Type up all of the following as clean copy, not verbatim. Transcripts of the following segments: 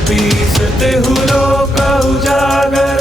पीसते हुलों का उजागर।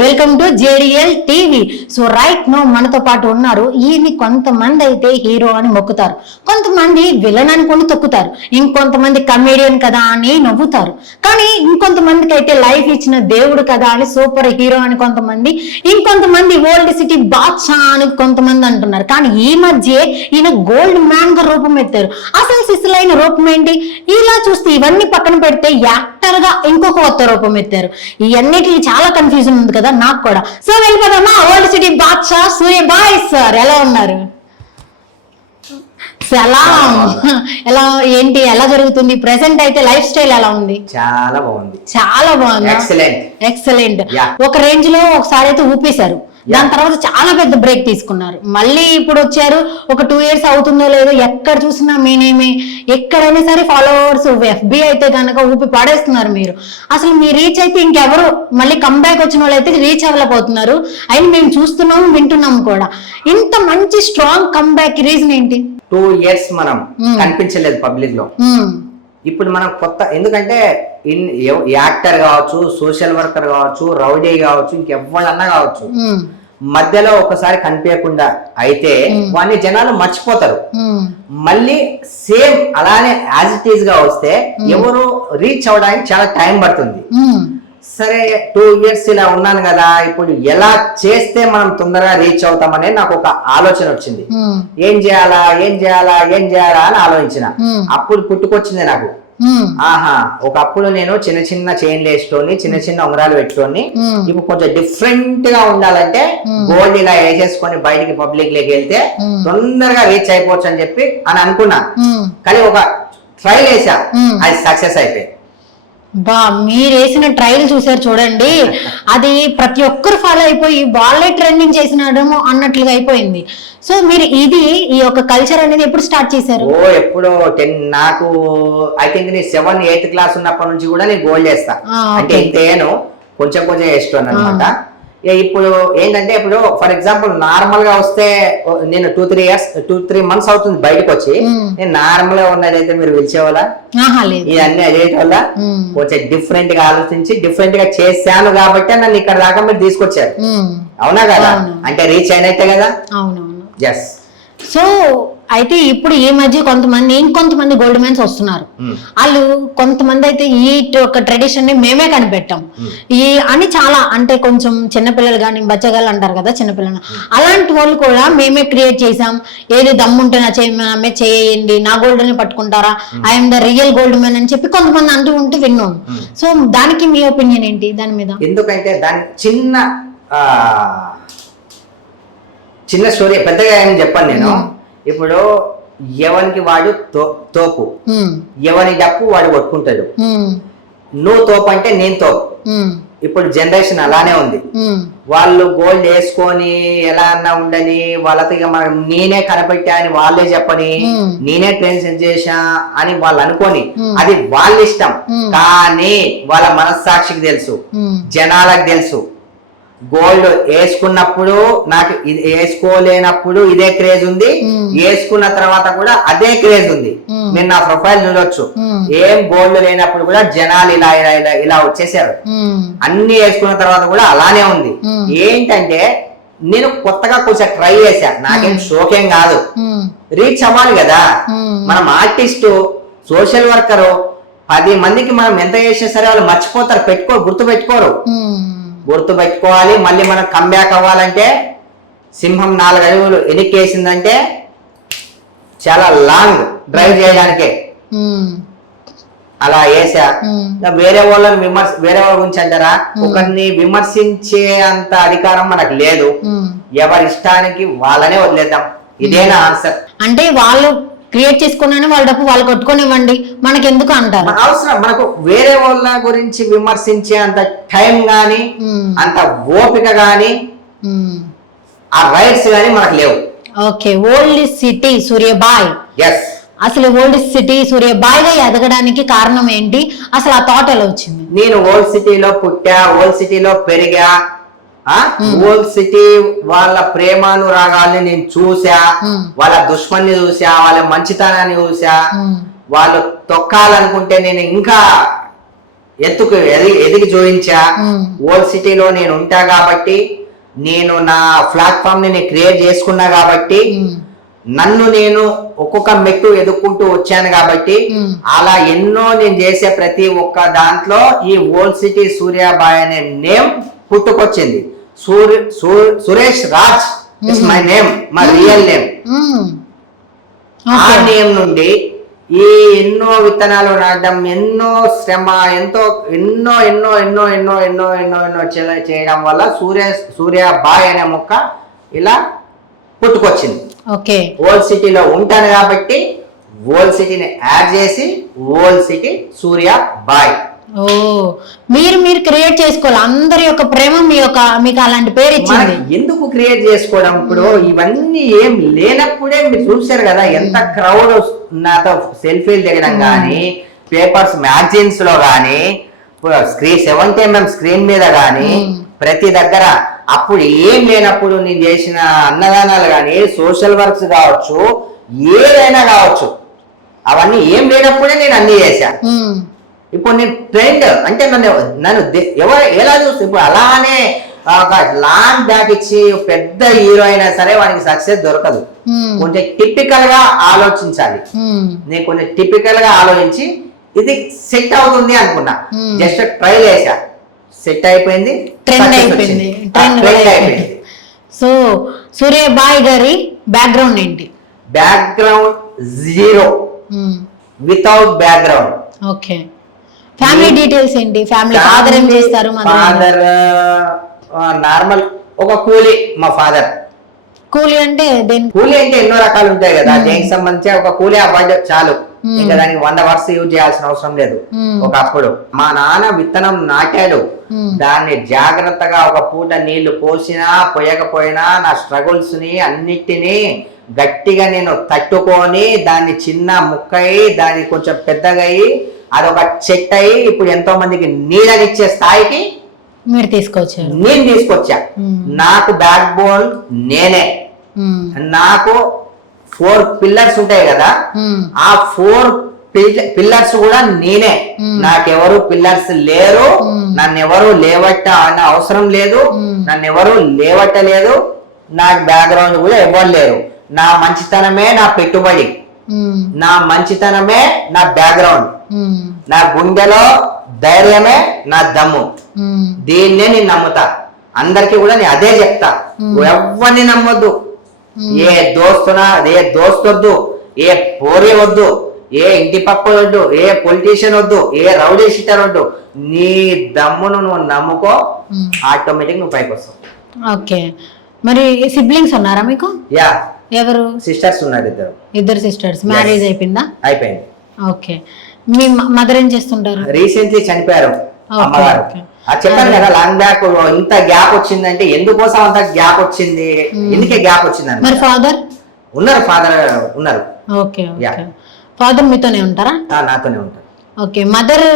Welcome to JDL TV. So right now మనతో పాటు ఉన్నారు. ఈయన్ని కొంతమంది అయితే హీరో అని మొక్కుతారు, కొంతమంది విలన్ అనుకుని తొక్కుతారు, ఇంకొంతమంది కమేడియన్ కదా అని నవ్వుతారు, కానీ ఇంకొంతమందికి అయితే లైఫ్ ఇచ్చిన దేవుడు కదా అని సూపర్ హీరో అని కొంతమంది, ఇంకొంతమంది ఓల్డ్ సిటీ బాద్షా అని కొంతమంది అంటున్నారు. కానీ ఈ మధ్య ఈయన గోల్డ్ మ్యాన్ గా రూపం ఎత్తారు. అసలు సిసలైన రూపం ఏంటి? ఇలా చూస్తే ఇవన్నీ పక్కన పెడితే యాక్టర్ గా ఇంకొక కొత్త రూపం ఎత్తారు. ఇవన్నిటికి చాలా కన్ఫ్యూజన్ ఉంది కదా నాకు కూడా. సో వెళ్ళిపోదామా? Old city Badshah Suryabai sir ఎలా ఉన్నారు? ఎలా ఏంటి, ఎలా జరుగుతుంది ప్రెసెంట్? అయితే లైఫ్ స్టైల్ ఎలా ఉంది? చాలా బాగుంది, చాలా బాగుంది, ఎక్సలెంట్. ఒక రేంజ్ లో ఒకసారి అయితే ఊపేశారు, దాని తర్వాత చాలా పెద్ద బ్రేక్ తీసుకున్నారు, మళ్ళీ ఇప్పుడు వచ్చారు. ఒక 2 years అవుతుందో లేదో ఎక్కడ చూసినా మీ నేమే, ఎక్కడైనా సరే ఫాలోవర్స్, FB అయితే కనుక ఊపి పాడేస్తున్నారు మీరు. అసలు మీ రీచ్ అయితే ఇంకెవరు మళ్ళీ కంబ్యాక్ వచ్చిన వాళ్ళు అయితే రీచ్ అవ్వలేకపోతున్నారు. అయినా మేము చూస్తున్నాము, వింటున్నాము కూడా. ఇంత మంచి స్ట్రాంగ్ కంబ్యాక్ రీజన్ ఏంటి? 2 years మనం కనిపించలేదు పబ్లిక్ లో. ఇప్పుడు మనం కొత్త, ఎందుకంటే యాక్టర్ కావచ్చు, సోషల్ వర్కర్ కావచ్చు, రౌడీ కావచ్చు, ఇంకెవ్వరన్నా కావచ్చు, మధ్యలో ఒకసారి కనిపించకుండా అయితే వాడిని జనాలు మర్చిపోతారు. మళ్ళీ సేమ్ అలానే యాజ్ ఇట్ ఈస్ గా వస్తే ఎవరు రీచ్ అవడానికి చాలా టైం పడుతుంది. సరే 2 years ఇలా ఉన్నాను కదా, ఇప్పుడు ఎలా చేస్తే మనం తొందరగా రీచ్ అవుతామనే నాకు ఒక ఆలోచన వచ్చింది. ఏం చేయాలా అని ఆలోచించిన. అప్పుడు పుట్టుకొచ్చింది నాకు, ఆహా ఒకప్పుడు నేను చిన్న చిన్న చైన్లు వేసుకొని, చిన్న చిన్న ఉంగరాలు పెట్టుకొని, ఇప్పుడు కొంచెం డిఫరెంట్ గా ఉండాలంటే గోల్డ్ ఇలా వేసేసుకొని బయటికి పబ్లిక్ లోకి వెళ్తే తొందరగా రీచ్ అయిపోవచ్చు అని చెప్పి అని అనుకున్నా. కానీ ఒక ట్రైల్ వేసా, అది సక్సెస్ అయిపోయింది. బా, మీరు వేసిన ట్రైల్ చూసారు చూడండి, అది ప్రతి ఒక్కరు ఫాలో అయిపోయి వాళ్ళే ట్రెండింగ్ చేసినాడేమో అన్నట్లుగా అయిపోయింది. సో మీరు ఈ యొక్క కల్చర్ అనేది ఎప్పుడు స్టార్ట్ చేశారు? ఎప్పుడో నాకు ఐ థింక్ నేను 7th 8th క్లాస్ ఉన్నప్పటి నుంచి కూడా నేను గోల్డ్ వేస్తా. అంటే ఇంతేను కొంచెం వేస్తాను అనమాట. ఇప్పుడు ఏంటంటే, ఇప్పుడు ఫర్ ఎగ్జాంపుల్ నార్మల్ గా వస్తే నేను 2-3 months అవుతుంది బయటకు వచ్చి, నేను నార్మల్ గా ఉన్నదైతే మీరు పిలిచేవాళ్ళ ఇవన్నీ అదేటి వల్ల కొంచెం డిఫరెంట్ గా ఆలోచించి డిఫరెంట్ గా చేశాను కాబట్టి నన్ను ఇక్కడ దాకా మీరు తీసుకొచ్చారు. అవునా కదా? అంటే రీచ్ అయినట్టే కదా. ఎస్. సో అయితే ఇప్పుడు ఈ మధ్య ఇంకొంతమంది గోల్డ్ మ్యాన్స్ వస్తున్నారు. వాళ్ళు కొంతమంది అయితే ఈ ఒక ట్రెడిషన్ ని మేమే కనిపెట్టాం అని చాలా, అంటే కొంచెం చిన్నపిల్లలు కానీ బచ్చగాళ్ళు అంటారు కదా, చిన్నపిల్లలు, అలాంటి వాళ్ళు కూడా మేమే క్రియేట్ చేసాం. ఏది దమ్ముంటే నా చేయండి, నా గోల్డ్ ని పట్టుకుంటారా, I'm the real gold man అని చెప్పి కొంతమంది అంటూ ఉంటే విన్నాం. సో దానికి మీ ఒపీనియన్ ఏంటి దాని మీద? ఎందుకంటే దాని చిన్న స్టోరీ, పెద్దగా ఏం చెప్పాను నేను. ఇప్పుడు ఎవరికి వాడు తోపు, ఎవరి డప్పు వాడు కొట్టుకుంటాడు. నువ్వు తోపు అంటే నేను తోపు. ఇప్పుడు జనరేషన్ అలానే ఉంది. వాళ్ళు గోల్డ్ వేసుకొని ఎలా అన్నా ఉండని, వాళ్ళతో ఇక మనం నేనే కనిపెట్టా అని వాళ్ళే చెప్పని, నేనే ట్రైన్ సెట్ చేసా అని వాళ్ళు అనుకోని, అది వాళ్ళ ఇష్టం. కానీ వాళ్ళ మనస్సాక్షికి తెలుసు, జనాలకు తెలుసు, గోల్డ్ వేసుకున్నప్పుడు నాకు వేసుకోలేనప్పుడు ఇదే క్రేజ్ ఉంది, వేసుకున్న తర్వాత కూడా అదే క్రేజ్ ఉంది. మీరు నా ప్రొఫైల్ చూడొచ్చు, ఏం గోల్డ్ లేనప్పుడు కూడా జనాలు ఇలా ఇలా ఇలా ఇలా వచ్చేసారు. అన్ని వేసుకున్న తర్వాత కూడా అలానే ఉంది. ఏంటంటే నేను కొత్తగా కొంచెం ట్రై చేశా, నాకేం షోకేం కాదు, రీచ్ అవ్వాలి కదా. మనం ఆర్టిస్టు, సోషల్ వర్కరు, 10 మందికి మనం ఎంత చేసినా సరే వాళ్ళు మర్చిపోతారు, గుర్తు పెట్టుకోవాలి. మళ్ళీ మనం కంబ్యాక్ అవ్వాలంటే సింహం 4 అడుగులు ఎనిక్కేసిందంటే చాలా లాంగ్ డ్రైవ్ చేయడానికే. అలా వేసా. వేరే వాళ్ళ గురించి అంటారా, ఒకరిని విమర్శించే అంత అధికారం మనకు లేదు. ఎవరి ఇష్టానికి వాళ్ళనే వదిలేద్దాం, ఇదేనా ఆన్సర్. అంటే వాళ్ళు క్రియేట్ చేసుకున్నాను, వాళ్ళ డబ్బు వాళ్ళు కొట్టుకునివ్వండి, మనకి ఎందుకు అంటారు? అవసరం మనకు వేరే వాళ్ళ గురించి విమర్శించే అంత టైం గాని, అంత ఓపిక గాని, ఆ రైట్స్ గాని మనకు లేవు. Okay, old city Suryabhai. Yes. అసలు ఓల్డ్ సిటీ సూర్యబాయ్ గా ఎదగడానికి కారణం ఏంటి? అసలు ఆ థాట్ ఎలా వచ్చింది? నేను ఓల్డ్ సిటీలో పుట్టా, ఓల్డ్ సిటీలో పెరిగా, ఓల్డ్ సిటీ వాళ్ళ ప్రేమానురాగాల్ని నేను చూసా, వాళ్ళ దుష్మన్ని చూసా, వాళ్ళ మంచితనాన్ని చూసా. వాళ్ళు తొక్కాలనుకుంటే నేను ఇంకా ఎత్తుకు ఎదిగి చూపించా. ఓల్డ్ సిటీలో నేను ఉంటా కాబట్టి, నేను నా ప్లాట్ఫామ్ ని క్రియేట్ చేసుకున్నా కాబట్టి, నన్ను నేను ఒక్కొక్క మెట్టు ఎదుక్కుంటూ వచ్చాను కాబట్టి, అలా ఎన్నో నేను చేసే ప్రతి ఒక్క దాంట్లో ఈ ఓల్డ్ సిటీ సూర్యాబాయ్ అనే నేమ్ పుట్టుకొచ్చింది. Suresh Raj is my name, my real name. ఆ నేమ్ నుండి ఈ ఎన్నో విత్తనాలు నాటడం, ఎన్నో శ్రమ, ఎన్నో ఎన్నో ఎన్నో ఎన్నో ఎన్నో ఎన్నో ఎన్నో ఎన్నో చేయడం వల్ల సూర్యాబాయ్ అనే మొక్క ఇలా పుట్టుకొచ్చింది. ఓల్డ్ సిటీలో ఉంటాను కాబట్టి ఓల్డ్ సిటీని యాడ్ చేసి ఓల్డ్ సిటీ సూర్యాబాయ్. ఓ, మీరు క్రియేట్ చేసుకోవాలి. అందరి యొక్క ప్రేమ మీకు అలాంటి పేరు ఇచ్చింది. ఎందుకు క్రియేట్ చేసుకోవడం? ఇప్పుడు ఇవన్నీ ఏం లేనప్పుడే మీరు చూసారు కదా ఎంత క్రౌడ్ నాతో సెల్ఫీలు దిగడం కానీ, పేపర్స్ మ్యాగజైన్స్ లో కానీ, 70mm స్క్రీన్ మీద కానీ, ప్రతి దగ్గర. అప్పుడు ఏం లేనప్పుడు నేను చేసిన అన్నదానాలు కానీ, సోషల్ వర్క్స్ కావచ్చు, ఏదైనా కావచ్చు, అవన్నీ ఏం లేనప్పుడే నేను అన్ని చేశా. ఇప్పుడు నేను ట్రెండ్ అంటే నన్ను ఎవరు ఎలా చూస్తే, ఇప్పుడు అలానే ఒక లాంగ్ బ్యాక్ ఇచ్చి పెద్ద హీరో అయినా సరే వానికి సక్సెస్ దొరకదు. కొంచెం టిపికల్ గా ఆలోచించాలి. నేను కొంచెం టిపికల్ గా ఆలోచించి ఇది సెట్ అవుతుంది అనుకున్నా, జస్ట్ ట్రైల్ వేసా, సెట్ అయిపోయింది, ట్రెండ్ అయిపోయింది. సో సూర్యాబాయ్ గారి బ్యాక్గ్రౌండ్ ఏంటి? Background zero, without background. Okay, family details ఏంటి? ఫ్యామిలీ ఫాదర్ ఏం చేస్తారు? ఫాదర్ నార్మల్ ఒక కూలీ. మా ఫాదర్ కూలీ అంటే కూలీ అంటే ఎన్నో రకాలు ఉంటాయి కదా, దేనికి సంబంధించి ఒక కూలీ అవ్వడం చాలు, ఇంకా దానికి 100 వర్స్ యూజ్ చేయాల్సిన అవసరం లేదు. ఒకప్పుడు మా నాన్న విత్తనం నాటాడు, దాన్ని జాగ్రత్తగా ఒక పూట నీళ్లు పోసినా పోయకపోయినా నా స్ట్రగుల్స్ ని అన్నిటినీ గట్టిగా నేను తట్టుకొని, దాన్ని చిన్న ముక్కయి, దాన్ని కొంచెం పెద్దగా అయ్యి, అదొక చెట్టు అయ్యి ఇప్పుడు ఎంతో మందికి నీడనిచ్చే స్థాయికి మీరు తీసుకొచ్చారు. నేను తీసుకొచ్చా. నాకు బ్యాక్ బోన్ నేనే. నాకు 4 పిల్లర్స్ ఉంటాయి కదా, ఆ 4 పిల్లర్స్ కూడా నేనే. నాకెవరు పిల్లర్స్ లేరు, నన్నెవరు లేవట్ట అన్న అవసరం లేదు, నన్నెవరు లేవట్టలేదు, నాకు బ్యాక్గ్రౌండ్ కూడా ఎవరు లేరు. నా మంచితనమే నా పెట్టుబడి, నా మంచితనమే నా బ్యాక్గ్రౌండ్, నా గుండెలో ధైర్యమే నా దమ్ము. దీన్నే నేను నమ్ముతా. అందరికి కూడా నేను అదే చెప్తా, ఎవరిని నమ్మొద్దు. ఏ దోస్తొద్దు, ఏ పోరే వద్దు, ఏ ఇంటి పక్క వద్దు, ఏ పొలిటీషియన్ వద్దు, ఏ రౌడీ షీటర్ వద్దు. నీ దమ్మును నువ్వు నమ్ముకో, ఆటోమేటిక్ నువ్వు పైకి వస్తావు. ఓకే, మరి సిబ్లింగ్స్ ఉన్నారా మీకు? యా, ఎవరు? సిస్టర్స్ ఉన్నారు, ఇద్దరు సిస్టర్స్. మ్యారేజ్ అయిపోయిందా? అయిపోయింది. ఓకే, మీ మదర్ ఏం చేస్తుంటారు? రీసెంట్లీ చనిపోయారు అమ్మగారు. చెప్పాను కదా లాంగ్ బ్యాక్ ఇంత గ్యాప్ వచ్చిందంటే ఎందుకోసం అంత గ్యాప్ వచ్చింది, ఎందుకే గ్యాప్ వచ్చింది. మరి ఫాదర్ ఉన్నారు? ఫాదర్ ఉన్నారు. ఓకే, ఫాదర్ మీతోనే ఉంటారా? నాతోనే ఉంటారు. ఓకే, మదర్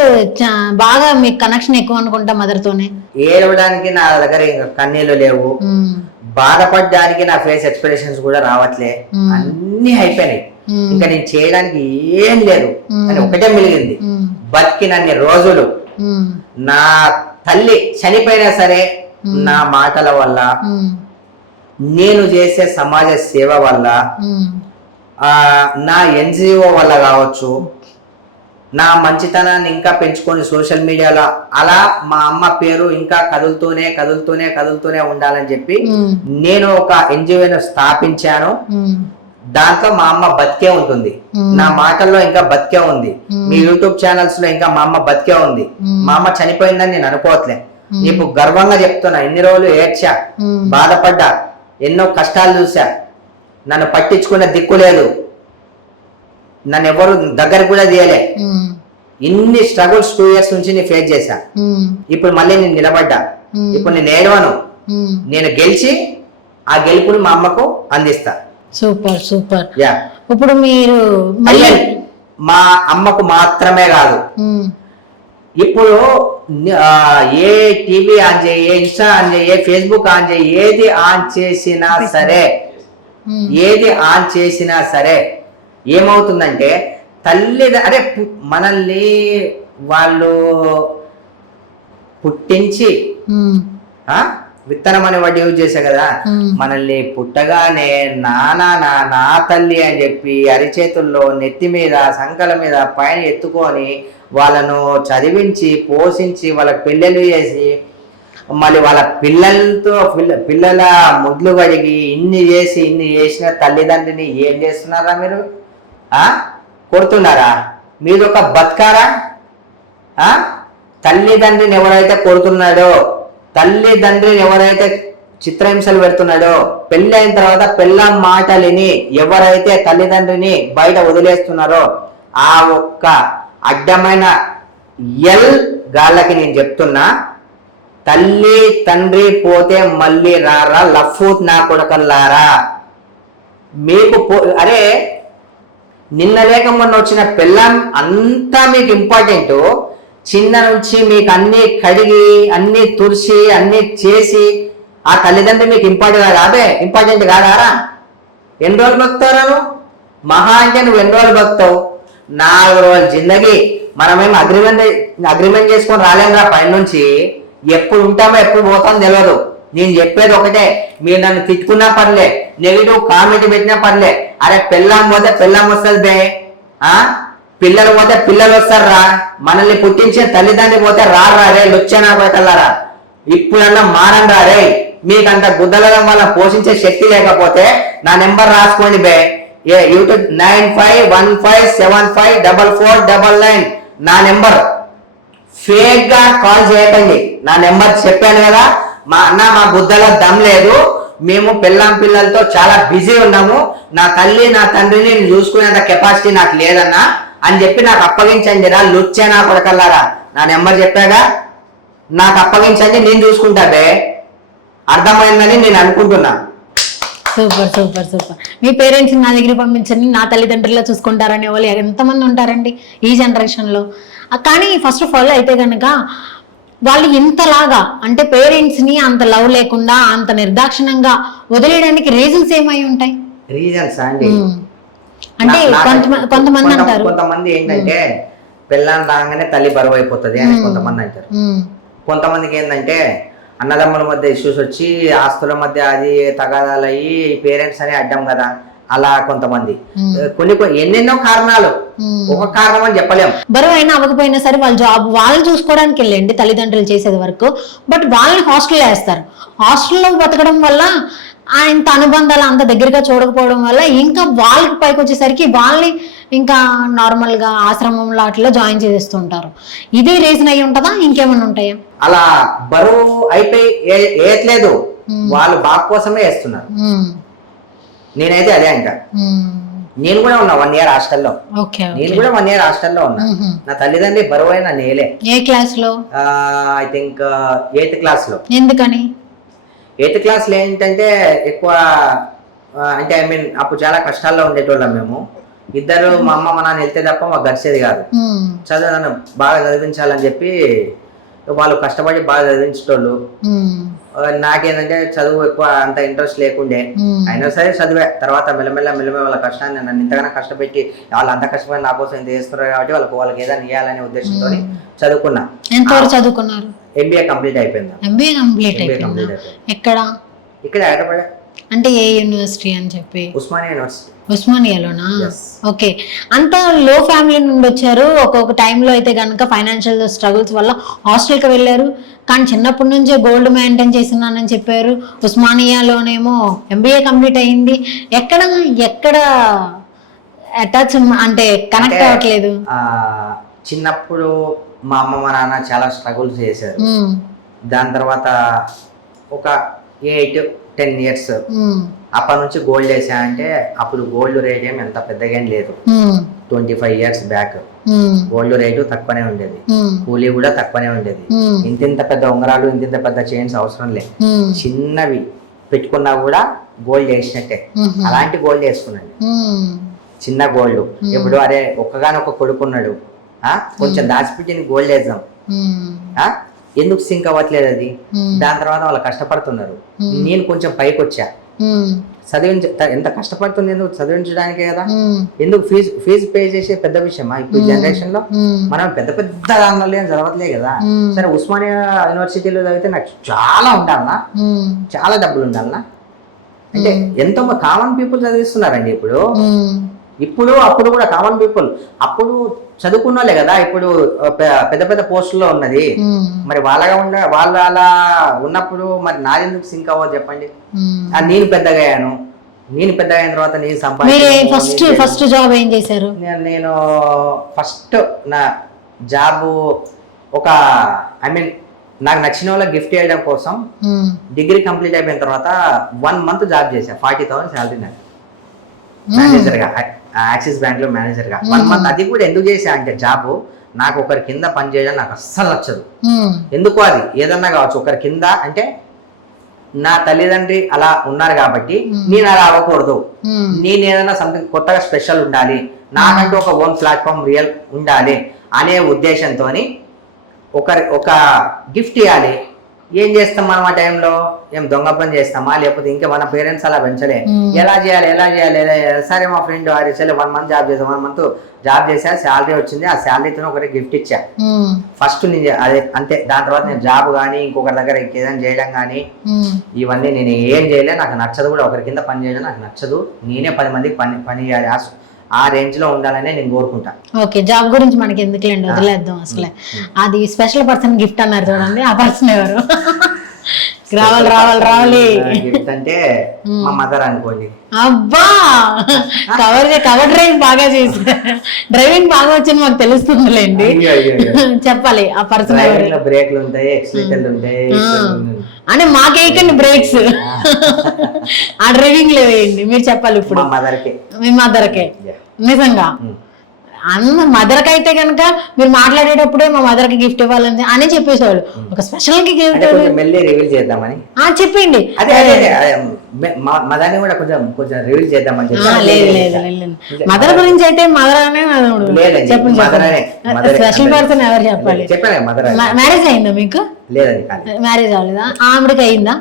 బాగా మీకు కనెక్షన్ ఎక్కువ అనుకుంటా మదర్ తోనే. ఏడవడానికి నా దగ్గర ఇంకా కన్నీళ్ళు లేవు, బాధపడడానికి నా ఫేస్ ఎక్స్ప్రెషన్స్ కూడా రావట్లే, అన్ని అయిపోయినాయి. ఇంకా నేను చేయడానికి ఏం లేదు అని ఒకటే మిగిలింది, బతికినన్ని రోజులు. నా తల్లి చనిపోయినా సరే నా మాటల వల్ల, నేను చేసే సమాజ సేవ వల్ల, నా ఎన్జిఓ వల్ల కావచ్చు, నా మంచితనాన్ని ఇంకా పెంచుకొని సోషల్ మీడియాలో అలా మా అమ్మ పేరు ఇంకా కదులుతూనే ఉండాలని చెప్పి నేను ఒక ఎన్జిఓను స్థాపించాను. దాంట్లో మా అమ్మ బతికే ఉంటుంది, నా మాటల్లో ఇంకా బతికే ఉంది, మీ యూట్యూబ్ ఛానల్స్ లో ఇంకా మా అమ్మ బతికే ఉంది. మా అమ్మ చనిపోయిందని నేను అనుకోవట్లే, నీకు గర్వంగా చెప్తున్నా. ఎన్ని రోజులు ఏడ్చా, బాధపడ్డా, ఎన్నో కష్టాలు చూసా, నన్ను పట్టించుకునే దిక్కు లేదు, నన్ను ఎవరు దగ్గర కూడా తీయలే. ఇన్ని స్ట్రగుల్స్ 2 years నుంచి నేను ఫేస్ చేశా. ఇప్పుడు మళ్ళీ నేను నిలబడ్డా. ఇప్పుడు నేను ఏడవను, నేను గెలిచి ఆ గెలుపుని మా అమ్మకు అందిస్తా. సూపర్. ఇప్పుడు మీరు మా అమ్మకు మాత్రమే కాదు, ఇప్పుడు ఏ టీవీ ఆన్ చేయి, ఏ ఇన్స్టా ఆన్ చేయి, ఏ ఫేస్బుక్ ఆన్ చేయి, ఏది ఆన్ చేసినా సరే ఏమవుతుందంటే అరే మనల్ని వాళ్ళు పుట్టించి విత్తనం అనే వాడు యూజ్ చేశా కదా, మనల్ని పుట్టగానే నా తల్లి అని చెప్పి అరిచేతుల్లో నెత్తి మీద సంకల మీద పైన ఎత్తుకొని వాళ్ళను చదివించి పోషించి వాళ్ళకి పెళ్ళిళ్ళు చేసి మళ్ళీ వాళ్ళ పిల్లల ముడ్లు కడిగి ఇన్ని చేసిన తల్లిదండ్రిని ఏం చేస్తున్నారా మీరు? కొడుతున్నారా? మీరు ఒక బతకారా? తల్లిదండ్రిని ఎవరైతే కొడుతున్నాడో, తల్లిదండ్రిని ఎవరైతే చిత్రహింసలు పెడుతున్నాడో, పెళ్ళి అయిన తర్వాత పిల్లం మాటలిని ఎవరైతే తల్లిదండ్రిని బయట వదిలేస్తున్నారో ఆ ఒక్క అడ్డమైన గాళ్ళకి నేను చెప్తున్నా, తల్లి తండ్రి పోతే మళ్ళీ రారా లఫూత్ నా కొడకల్లారా. మీకు అరే నిన్న లేక మొన్న వచ్చిన పిల్లం అంతా మీకు ఇంపార్టెంట్. చిన్న నుంచి మీకు అన్ని కడిగి అన్ని తుడిచి అన్ని చేసి ఆ తల్లిదండ్రి మీకు ఇంపార్టెంట్ కాదారా? ఎన్ని రోజులు బతుకుతారా నువ్వు? మహా అంటే నువ్వు ఎన్ని రోజులు బతుకుతావు? 4 రోజుల జిందగీ. మనమేం అగ్రిమెంట్ చేసుకొని రాలేమురా పైన నుంచి. ఎప్పుడు ఉంటామో ఎప్పుడు పోతామో తెలియదు. నేను చెప్పేది ఒకటే, మీరు నన్ను తిట్టుకున్నా పర్లే, నెగిటివ్ కామెంట్ పెట్టినా పర్లే, అరే పెళ్ళాం పోతే పెళ్ళాం వస్తుంది బే, పిల్లలు పోతే పిల్లలు వస్తారు రా. మనల్ని పుట్టించే తల్లిదండ్రి పోతే రారా రే లుచ్చనా పోతల్లారా. ఇప్పుడన్నా మారండి రే. మీకంత గుద్దలం వల్ల పోషించే శక్తి లేకపోతే నా నెంబర్ రాసుకోండి బే. యూట్యూబ్ 9515754499 నా నెంబర్. ఫేక్ గా కాల్ చేయకండి. నా నెంబర్ చెప్పాను కదా, మా గుద్దలో దమ్ లేదు, మేము పిల్లలతో చాలా బిజీ ఉన్నాము, నా తల్లి నా తండ్రిని నేను చూసుకునేంత కెపాసిటీ నాకు లేదన్నా అని చెప్పి నాకు అప్పగించండి రా లుచ్చే నా కొడకల్లారా. నా నెంబర్ చెప్పాగా, నాకు అప్పగించండి, నేను చూసుకుంటా బే. అర్థమైందని నేను అనుకుంటున్నా. Super super super. మీ పేరెంట్స్ నా దగ్గర పంపించండి, నా తల్లిదండ్రుల్లో చూసుకుంటారనే వాళ్ళు ఎంతమంది ఉంటారండి ఈ జనరేషన్లో. కానీ ఫస్ట్ ఆఫ్ ఆల్ అయితే కనుక వాళ్ళు ఇంతలాగా అంటే పేరెంట్స్ని అంత లవ్ లేకుండా అంత నిర్దాక్షిణంగా వదిలేయడానికి రీజన్స్ ఏమై ఉంటాయి? రీజన్స్ అండి అంటే కొంతమంది అంటారు, కొంతమంది ఏంటంటే పిల్లని రాగానే తల్లి బరువు అయిపోతుంది అని కొంతమంది అంటారు. కొంతమందికి ఏంటంటే అన్నదమ్ముల మధ్య ఇష్యూస్ వచ్చి ఆస్తుల మధ్య అది తగాదాలు అయ్యి పేరెంట్స్ అని అడ్డం కదా, అలా కొంతమంది కొన్ని ఎన్నెన్నో కారణాలు, ఒక కారణం అని చెప్పలేం. బరువు అయినా అవ్వకపోయినా సరే వాళ్ళ జాబ్ వాళ్ళు చూసుకోవడానికి వెళ్ళండి తల్లిదండ్రులు చేసేది వరకు. బట్ వాళ్ళని హాస్టల్లో వేస్తారు. హాస్టల్లో బతకడం వల్ల ఇంత అనుబంధాలు అంత దగ్గరగా చూడకపోవడం వల్ల ఇంకా వాళ్ళకి పైకి వచ్చేసరికి వాళ్ళని ఇంకా నార్మల్ గా ఆశ్రమంలో అట్లా జాయిన్ చేసేస్తుంటారు. ఇదే రీజన్ అయి ఉంటుందా, ఇంకేమైనా ఉంటాయా? అలా బరువు అయిపోయి వేయట్లేదు, వాళ్ళు బాగు కోసమే వేస్తున్నారు. నేనైతే అదే అంట. నేను కూడా ఉన్నా 1 year హాస్టల్లో. నేను కూడా 1 year హాస్టల్లో ఉన్నా. నా తల్లిదండ్రి బరువు అయినా నేలే. ఏ క్లాస్ లో? ఐ థింక్ 8th class లో. ఎందుకని? 8th class లో ఏంటంటే ఎక్కువ అంటే ఐ మీన్ అప్పుడు చాలా కష్టాల్లో ఉండేటోళ్ళం మేము. ఇద్దరు మా అమ్మ మా నాన్న వెళ్తే తప్ప మాకు గడిచేది కాదు. చదువు నన్ను బాగా చదివించాలని చెప్పి వాళ్ళు కష్టపడి బాగా చదివించేటోళ్ళు. నాకేంటంటే చదువు ఎక్కువ అంత ఇంట్రెస్ట్ లేకుండే, అయినా సరే చదివే. తర్వాత మెల్లమెల్ల వాళ్ళ కష్టాన్ని నన్ను ఇంతగానో కష్టపెట్టి వాళ్ళు అంత కష్టపడి నా కోసం ఇంత చేస్తున్నారు కాబట్టి వాళ్ళకి ఏదైనా ఇవ్వాలనే ఉద్దేశంతో చదువుకున్నా. ఎంతవరకు చదువుకున్నారు? MBA కంప్లీట్ అయిపోయింది. MBA కంప్లీట్ అయిపోయింది. ఎక్కడ? ఇక్కడ హైదరాబాద్. అంటే ఏ యూనివర్సిటీ అని చెప్పి? ఉస్మానియా యూనివర్సిటీ. ఉస్మానియాలోనా? ఓకే. అంత లో ఫ్యామిలీ నుండి వచ్చారు. ఒక్కొక్క టైంలో అయితే కనుక ఫైనాన్షియల్ స్ట్రగుల్స్ వల్ల హాస్టల్కి వెళ్ళారు. కానీ చిన్నప్పటి నుంచే గోల్డ్ మెయింటైన్ చేస్తున్నానని చెప్పారు. ఉస్మానియాలోనేమో MBA కంప్లీట్ అయింది. ఎక్కడ అటాచ్ అంటే కనెక్ట్ అవ్వట్లేదు? చిన్నప్పుడు మా అమ్మ మా నాన్న చాలా స్ట్రగుల్స్ చేశారు. దాని తర్వాత ఒక 8-10 years అప్పటి నుంచి గోల్డ్ వేసా. అంటే అప్పుడు గోల్డ్ రేట్ ఏమి ఎంత పెద్దగా ఏం లేదు. 25 years బ్యాక్ గోల్డ్ రేటు తక్కువనే ఉండేది, కూలీ కూడా తక్కువనే ఉండేది. ఇంత పెద్ద ఉంగరాలు ఇంత పెద్ద చైన్స్ అవసరం లేదు, చిన్నవి పెట్టుకున్నా కూడా గోల్డ్ వేసినట్టే. అలాంటి గోల్డ్ వేసుకున్నాడు, చిన్న గోల్డ్. ఇప్పుడు అరే ఒక్కగానొక్క కొడుకున్నాడు, కొంచెం దాచిపెట్టి గోల్డ్ వేద్దాం ఆ? ఎందుకు సింక్ అవ్వట్లేదు అది? దాని తర్వాత వాళ్ళు కష్టపడుతున్నారు, నేను కొంచెం పైకి వచ్చా. ఎంత కష్టపడుతుంది ఎందుకు? చదివించడానికే కదా. ఎందుకు ఫీజు పే చేసే పెద్ద విషయమా ఇప్పుడు జనరేషన్ లో? మనం పెద్ద పెద్ద దానిలో ఏం చదవట్లే కదా. సరే ఉస్మానియా యూనివర్సిటీలో చదివితే నాకు చాలా ఉండాలనా, చాలా డబ్బులు ఉండాలనా? అంటే ఎంతో కామన్ పీపుల్ చదివిస్తున్నారండి ఇప్పుడు అప్పుడు కూడా కామన్ పీపుల్ అప్పుడు చదువుకున్న వాళ్ళే కదా ఇప్పుడు పెద్ద పెద్ద పోస్టుల్లో ఉన్నది. మరి వాళ్ళు అలా ఉన్నప్పుడు మరి నాదెందుకు సింక్ అవ్వదు చెప్పండి? నేను పెద్దగా అయ్యాను, నేను పెద్దగా అయిన తర్వాత నేను సంపాదించాను. ఫస్ట్ జాబ్ ఏం చేశారు? నేను ఫస్ట్ నా జాబ్ నాకు నచ్చిన వాళ్ళకి గిఫ్ట్ చేయడం కోసం డిగ్రీ కంప్లీట్ అయిపోయిన తర్వాత 1 month జాబ్ చేశాను. 40,000 శాలరీ నాకు, మేనేజర్ గా, యాక్సిస్ బ్యాంక్ లో మేనేజర్ గా 1 month. అది కూడా ఎందుకు చేశా అంటే జాబ్ నాకు ఒకరి కింద పని చేయడం నాకు అస్సలు నచ్చదు. ఎందుకు? అది ఏదన్నా కావచ్చు, ఒకరి కింద అంటే నా తల్లిదండ్రి అలా ఉన్నారు కాబట్టి నేను అలా అవ్వకూడదు. నేను ఏదైనా సంథింగ్ కొత్తగా స్పెషల్ ఉండాలి, నాకంటూ ఒక ఓన్ ప్లాట్ఫామ్ రియల్ ఉండాలి అనే ఉద్దేశంతో ఒక గిఫ్ట్ ఇవ్వాలి. ఏం చేస్తాం మనం ఆ టైంలో? ఏం దొంగ పని చేస్తామా? లేకపోతే ఇంకా మన పేరెంట్స్ అలా పెంచలే. ఎలా చేయాలి? సరే మా ఫ్రెండ్ 1 month జాబ్ చేసాం, 1 month జాబ్ చేసా, శాలరీ వచ్చింది. ఆ శాలరీతో ఒకటి గిఫ్ట్ ఇచ్చా. ఫస్ట్ నేను అదే అంతే. దాని తర్వాత నేను జాబ్ కానీ ఇంకొకరి దగ్గర ఇంకేదైనా చేయడం కానీ ఇవన్నీ నేను ఏం చేయలే. నాకు నచ్చదు కూడా, ఒకరి కింద పని చేయడం నాకు నచ్చదు. నేనే 10 మందికి పని చేయాలి, ఆ రేంజ్ లో ఉండాలని నేను కోరుకుంటా. ఓకే, జాబ్ గురించి మనకి ఎందుకులేండి, వదిలేద్దాం. అసలే అది స్పెషల్ పర్సన్ గిఫ్ట్ అన్నారు చూడండి, ఆ పర్సన్ ఎవరు? రావాలి గిఫ్ట్ అంటే మా మదర్ అనుకోండి. అబ్బా, కవర్ డ్రైవింగ్ బాగా చేసి డ్రైవింగ్ బాగా వచ్చింది మాకు తెలుస్తుందిలేండి. చెప్పాలి ఆ పర్సన్ బ్రేక్లు ఉంటాయి, ఎక్సిలేటర్లు ఉంటాయి అంటే మాకేకండి బ్రేక్స్, ఆ డ్రైవింగ్ లో వేయండి. మీరు చెప్పాలి ఇప్పుడు. మీ మదర్కే నిజంగా అన్న మదర్కి అయితే కనుక మీరు మాట్లాడేటప్పుడే మా మదర్కి గిఫ్ట్ ఇవ్వాలని అని చెప్పేసేవాళ్ళు. ఒక స్పెషల్ గిఫ్ట్ రివీల్ చేద్దామని చెప్పండి. మదర్ని కూడా కొంచెం రివీల్ చేద్దామని. లేదు మదర్ గురించి అయితే మదర్ అనే చెప్పండి. స్పెషల్ పర్సన్ ఎవరు చెప్పాలి? మ్యారేజ్ అయిందా మీకు? లేదండి, మ్యారేజ్ అవ్వలేదా? ఆవిడకి అయిందా?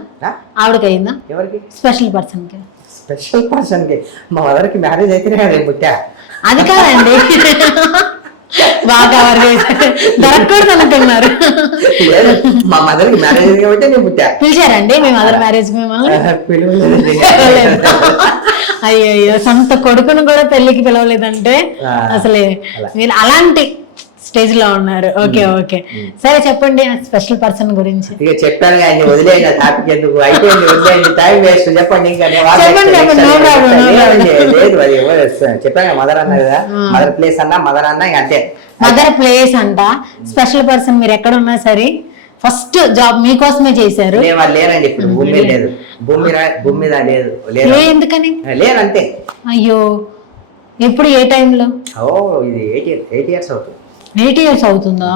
ఆవిడకి అయిందా? ఎవరికి? స్పెషల్ పర్సన్ కి. స్పెషల్ పర్సన్ కి మా మదర్కి మ్యారేజ్ అయితే పుట్టా. అది కాదండి, బాగా కవర్ చేశారు, దొరకకూడదు అనుకున్నారు. మా మదర్ కి మ్యారేజ్ కాబట్టి నేను పుట్టా. పిలిచారండి మీ మదర్ మ్యారేజ్ మిమ్మల్ని? అయ్యో, సొంత కొడుకును కూడా పెళ్లికి పిలవలేదంటే అసలే మీరు అలాంటి స్టేజ్ లో ఉన్నారు. ఓకే సరే చెప్పండి స్పెషల్ పర్సన్ గురించి. ఇక చెప్పాను కానీ వదిలేయండి, టాపిక్ ఎందుకు అయిపోయింది, వదిలేయండి, టైం వేస్ట్. చెప్పండి ఇంకా. లేదు అది చెప్పాను, మదర్ అన్నా కదా, మదర్ ప్లేస్ అన్నా మదర్ అన్నా అంతే. మదర్ ప్లేస్ అంట. స్పెషల్ పర్సన్ మీరు ఎక్కడ ఉన్నా సరే ఫస్ట్ జాబ్ మీకోసమే చేశారు. లేరండి ఇప్పుడు భూమి మీద లేదు, భూమి మీద లేదు. ఎందుకని లేదంతే. అయ్యో, ఎప్పుడు ఏ టైంలో? ఇది 8 years అవుతుంది. 8 years అవుతుందా?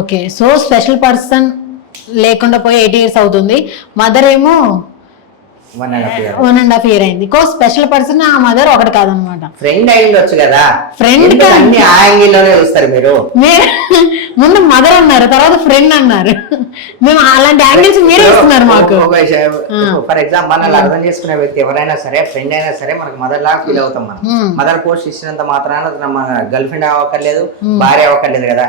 ఓకే, సో స్పెషల్ పర్సన్ లేకుండా పోయి 8 years అవుతుంది. మదర్ ఏమో 1.5 year అయింది. స్పెషల్ పర్సన్ ఆ మదర్ ఒకటి కాదనమాట. ఫ్రెండ్ అయ్యిండొచ్చు కదా. ఫ్రెండ్ అన్ని ఆ యాంగిల్ లోనే చూస్తారు మీరు. ముందు మదర్ అన్నారు, తర్వాత ఫ్రెండ్ అన్నారు. మేము అలాంటి యాంగిల్స్ మీరే ఇస్తున్నారు మాకు. ఫర్ ఎగ్జాంపుల్ మనల్ని అర్థం చేసుకునే వ్యక్తి ఎవరైనా సరే, ఫ్రెండ్ అయినా సరే మనకు మదర్ లాగా ఫీల్ అవుతాం. మనం మదర్ పోస్ట్ ఇచ్చినంత మాత్రాన మన గర్ల్ ఫ్రెండ్ అవ్వక్కర్లేదు, భార్య అవ్వక్కర్లేదు కదా.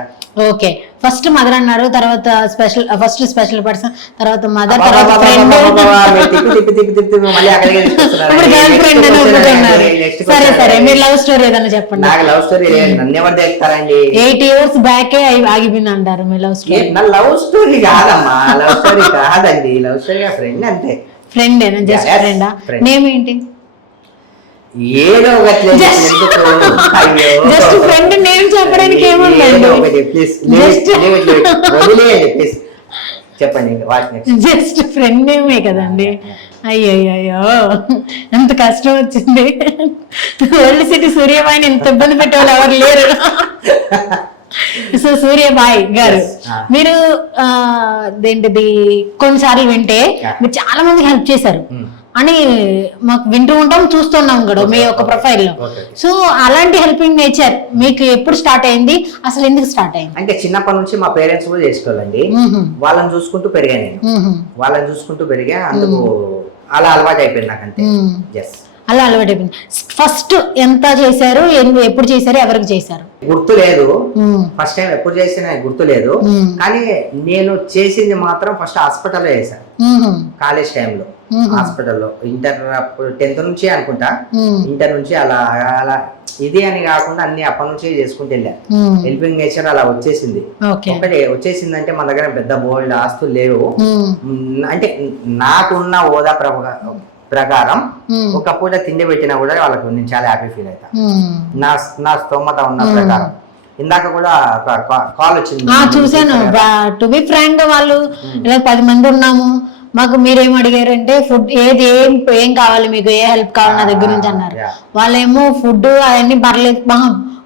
ఓకే, ఫస్ట్ మదర్ అన్నారు, తర్వాత ఫస్ట్ స్పెషల్ పర్సన్, తర్వాత మదర్, తర్వాత ఫ్రెండ్, సరే మీరు లవ్ స్టోరీ ఏదైనా చెప్పండి. నాకు లవ్ స్టోరీ నన్ను ఎవరు తెలుస్తారండి? 8 years బ్యాకే ఆగిపోయింది అంటారు మీ లవ్ స్టోరీ. నా లవ్ స్టోరీ కాదమ్మా, లవ్ స్టోరీ కాదండి, లవ్ స్టోరీ ఫ్రెండ్ అంతే. ఫ్రెండ్ జస్ట్ ఫ్రెండా? నేమ్ ఏంటి? ఏదో జస్ట్ ఫ్రెండ్ నేమ్ చెప్పడానికి ఏముందండి? చెప్పండి, జస్ట్ ఫ్రెండ్ నేమే కదండి. అయ్యో ఎంత కష్టం వచ్చింది. ఓల్డ్ సిటీ సూర్యబాయిని ఎంత ఇబ్బంది పెట్టేవాళ్ళు ఎవరు లేరు. సో సూర్యబాయ్ గారు, మీరు ఏంటిది కొన్నిసార్లు వింటే మీరు చాలా మందికి హెల్ప్ చేశారు. అని మాకు వింటూ ఉంటాం, చూస్తున్నాం కూడా మీ యొక్క ప్రొఫైల్లో. Okay. సో అలాంటి హెల్పింగ్ నేచర్ మీకు ఎప్పుడు స్టార్ట్ అయింది, అసలు ఎందుకు స్టార్ట్ అయింది? అంటే చిన్నప్పటి నుంచి మా పేరెంట్స్ కూడా చేసుకోవాలండి. వాళ్ళని చూసుకుంటూ పెరిగా నేను, వాళ్ళని చూసుకుంటూ పెరిగా, అందుకు అలా అలవాటు అయిపోయింది నాకు అంతే. ఎస్, అలా అలవాటు అయిపోయింది. ఫస్ట్ ఎంత చేశారు, ఎప్పుడు చేశారు, ఎవరికి చేశారు? గుర్తు లేదు. ఫస్ట్ టైం ఎప్పుడు చేసినా గుర్తు లేదు, కానీ నేను చేసింది మాత్రం ఫస్ట్ హాస్పిటల్లో చేశాను. కాలేజ్ టైంలో హాస్పిటల్లో, ఇంటర్ అప్పుడు 10th నుంచి అనుకుంటా, ఇంటర్ నుంచి అలా అలా ఇది అని కాకుండా అన్ని అప్పటి నుంచే చేసుకుంటూ వెళ్ళా. హెల్పింగ్ నేచర్ అలా వచ్చేసింది. ఒకటి వచ్చేసింది అంటే మన దగ్గర పెద్ద బోల్డ్ ఆస్తులు లేవు. అంటే నాకున్న హోదా ప్రకారం ఒక పూట తిండి పెట్టినా కూడా వాళ్ళకు నేను చాలా హ్యాపీ ఫీల్ అవుతా. నా స్తోమత ఉన్న ప్రకారం. ఇందాక కూడా కాల్ వచ్చింది, చూసాను. టు బి ఫ్రాంక్, వాళ్ళు ఇలా 10 మంది ఉన్నాము, మాకు మీరేం అడిగారంటే ఫుడ్ ఏది ఏం కావాలి, మీకు ఏ హెల్ప్ కావాలి నా దగ్గర నుంచి అన్నారు. వాళ్ళేమో ఫుడ్ అవన్నీ పర్లేదు,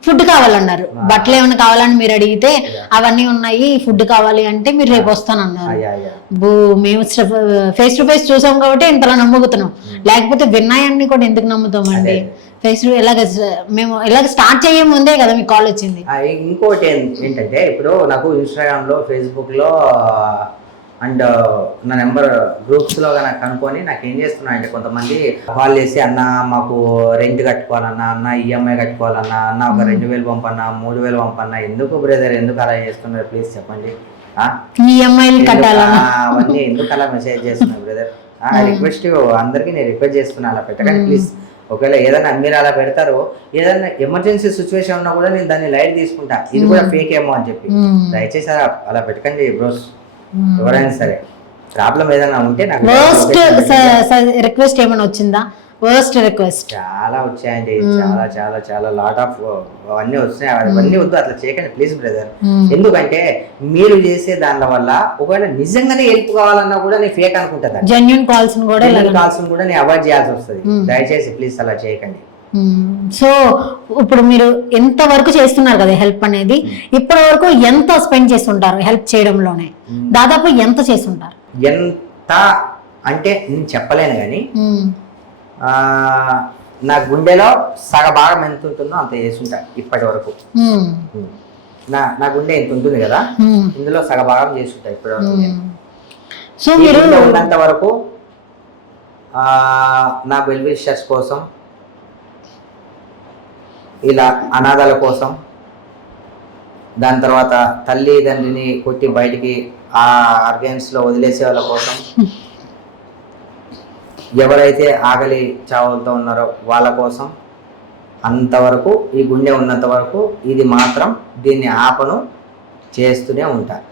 ఫుడ్ కావాలన్నారు. బట్టలు ఏమైనా కావాలని మీరు అడిగితే అవన్నీ ఉన్నాయి, ఫుడ్ కావాలి అంటే మీరు రేపు వస్తానన్నారు. మేము ఫేస్ టు ఫేస్ చూసాం కాబట్టి ఇంతలా నమ్ముతున్నాం, లేకపోతే విన్నాయన్ని కూడా ఎందుకు నమ్ముతామండి? ఫేస్ మేము ఇలాగ స్టార్ట్ చేయే ముందే కదా మీకు కాల్ వచ్చింది. ఇంకోటి ఏంటంటే, ఇప్పుడు నాకు ఇన్స్టాగ్రామ్ లో, ఫేస్బుక్ లో అండ్ నా నెంబర్ గ్రూప్స్ లో నాకు కనుక్కొని నాకు ఏం చేస్తున్నా అంటే, కొంతమంది కాల్ చేసి అన్న మాకు రెంట్ కట్టుకోవాలన్నా, అన్న ఈఎంఐ కట్టుకోవాలన్నా, అన్న ఒక 2,000 పంపన్నా, 3,000 పంపన్నా, ఎందుకు బ్రదర్ ఎందుకు అలా చేస్తున్నారు ప్లీజ్ చెప్పండి, అవన్నీ ఎందుకు అలా మెసేజ్ చేస్తున్నారు బ్రదర్? రిక్వెస్ట్ అందరికి నేను రిక్వెస్ట్ చేస్తున్నా, అలా పెట్టకండి ప్లీజ్. ఒకవేళ ఏదైనా మీరు అలా పెడతారో, ఏదైనా ఎమర్జెన్సీ సిచ్యువేషన్ ఉన్నా కూడా నేను దాన్ని లైట్ తీసుకుంటా, ఇది కూడా ఫేక్ ఏమో అని చెప్పి. దయచేసి అలా పెట్టకండి బ్రోస్, ఎవరైనా సరే. ప్రాబ్లం ఏదైనా ఉంటే నాకు రిక్వెస్ట్ ఏమైనా వచ్చిందా? వర్స్ట్ రిక్వెస్ట్ చాలా వచ్చాయండి, చాలా చాలా చాలా లాట్ ఆఫ్ అవన్నీ వస్తున్నాయి. అవన్నీ వద్దు, అట్లా చేయకండి ప్లీజ్ బ్రదర్. ఎందుకంటే మీరు చేసే దాని వల్ల ఒకవేళ నిజంగానే హెల్ప్ కావాలన్నా కూడా నేను ఫేక్ అనుకుంటా, జెన్యూన్ కాల్స్ కూడా నేను అవాయిడ్ చేయాల్సి వస్తుంది. దయచేసి ప్లీజ్ అలా చేయకండి. సో ఇప్పుడు మీరు ఎంత వరకు చేస్తున్నారు కదా హెల్ప్ అనేది, ఇప్పటి వరకు ఎంత స్పెండ్ చేస్తుంటారు హెల్ప్ చేయడంలోనే? దాదాపు ఎంత చేస్తుంటారు? ఎంత అంటే నేను చెప్పలేను, కానీ నా గుండెలో సగభాగం ఎంత ఉంటుందో అంత చేస్తుంటా ఇప్పటి వరకు. నా గుండె ఎంత ఉంటుంది కదా, ఇందులో సగభాగం చేస్తుంటా ఇప్పటి వరకు. సో మీరు ఉన్నంత వరకు నా వెల్ విషర్స్ కోసం, ఇలా అనాథాల కోసం, దాని తర్వాత తల్లిదండ్రిని కొట్టి బయటికి ఆ ఆర్గన్స్ లో వదిలేసే వాళ్ళ కోసం, ఎవరైతే ఆకలి చావులతో ఉన్నారో వాళ్ళ కోసం, అంతవరకు ఈ గుండె ఉన్నంత వరకు ఇది మాత్రం దీన్ని ఆపను చేస్తూనే ఉంటారు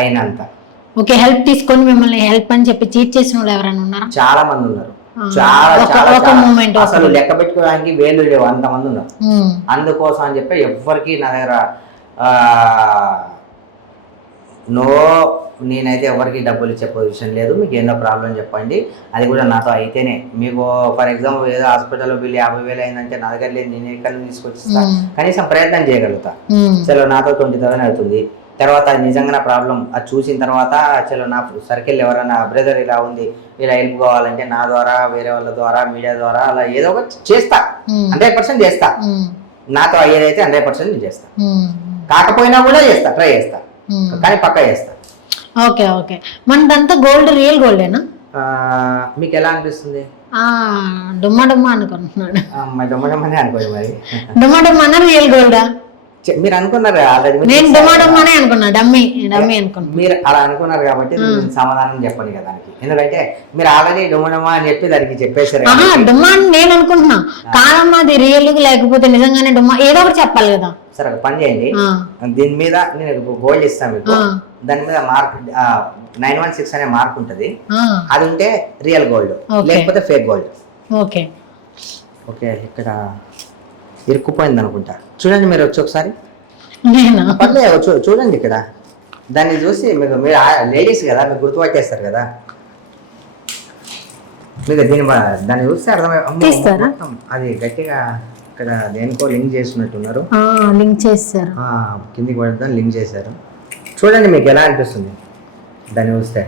అయినంత. ఓకే, హెల్ప్ తీసుకొని మిమ్మల్ని హెల్ప్ అని చెప్పి చీట్ చేసిన వాళ్ళు ఎవరైనా ఉన్నారా? చాలా మంది ఉన్నారు, చాలా అసలు లెక్క పెట్టుకోవడానికి వేలు లేవు, అంతమంది ఉన్నారు. అందుకోసం అని చెప్పి ఎవ్వరికి నా దగ్గర నేనైతే ఎవరికి డబ్బులు ఇచ్చే పొజిషన్ లేదు. మీకు ఏదో ప్రాబ్లం చెప్పండి, అది కూడా నాతో అయితేనే. మీకు ఫర్ ఎగ్జాంపుల్ ఏదో హాస్పిటల్లో బిల్ 50,000 అయిందంటే నా దగ్గర లేదు, నేను ఎక్కడి నుంచి తీసుకొచ్చిస్తా, కనీసం ప్రయత్నం చేయగలుగుతా. చలో నాతో 20,000 అవుతుంది. తర్వాత నిజంగా నా ప్రాబ్లం అది చూసిన తర్వాత చలో నా సర్కిల్ ఎవరైనా బ్రదర్ ఇలా ఉంది, ఇలా హెల్ప్ కావాలంటే నా ద్వారా, వేరే వాళ్ళ ద్వారా, మీడియా ద్వారా అలా ఏదో ఒకటి చేస్తా, 100% చేస్తా. నాతో అయ్యేదైతే 100% నేను చేస్తా, కాకపోయినా కూడా చేస్తా, ట్రై చేస్తా, కానీ పక్కా చేస్తా. ఓకే ఓకే, మనదంతా గోల్డ్ రియల్ గోల్డేనా? మీకు ఎలా అనిపిస్తుంది? డుమ్మా డుమ్మా అనుకుంటున్నాడు. డుమ్మా డుమ్మానే అనుకోండి. మరి డుమ్మా డుమ్మా రియల్ గోల్డా? మీరు అనుకున్నారు ఆల్రెడీ, నేను డుమ్మా డుమ్మానే అనుకున్నా, డమ్మీ అనుకున్నా. మీరు అలా అనుకున్నారు కాబట్టి సమాధానం చెప్పండి కదా దానికి. ఎందుకంటే మీరు ఆల్రెడీ డుమ్మా డుమ్మా అని చెప్పి దానికి చెప్పేశారు. డుమ్మా అని నేను అనుకుంటున్నా, కాదమ్మా అది రియల్ లేకపోతే నిజంగానే డుమ్మా, ఏదో ఒకటి చెప్పాలి కదా. సరే ఒక పని చేయండి, దీని మీద నేను గోల్డ్ ఇస్తాను మీకు, దాని మీద మార్క్ 916 అనే మార్క్ ఉంటది, అది ఉంటే రియల్ గోల్డ్, లేకపోతే ఫేక్ గోల్డ్. ఓకే ఓకే, ఇక్కడ ఇరుక్కుపోయింది అనుకుంటా, చూడండి మీరు వచ్చి ఒకసారి. చూడండి ఇక్కడ, దాన్ని చూసి మీరు లేడీస్ కదా, మీరు గుర్తుపట్టేస్తారు కదా, మీకు దాన్ని చూస్తే అర్థమై అది గట్టిగా ఇక్కడ దేనికో లింక్ చేసినట్టున్నారు. లింక్ చేశారు, కిందికి పడతాం లింక్ చేశారు. చూడండి మీకు ఎలా అనిపిస్తుంది దాన్ని చూస్తే.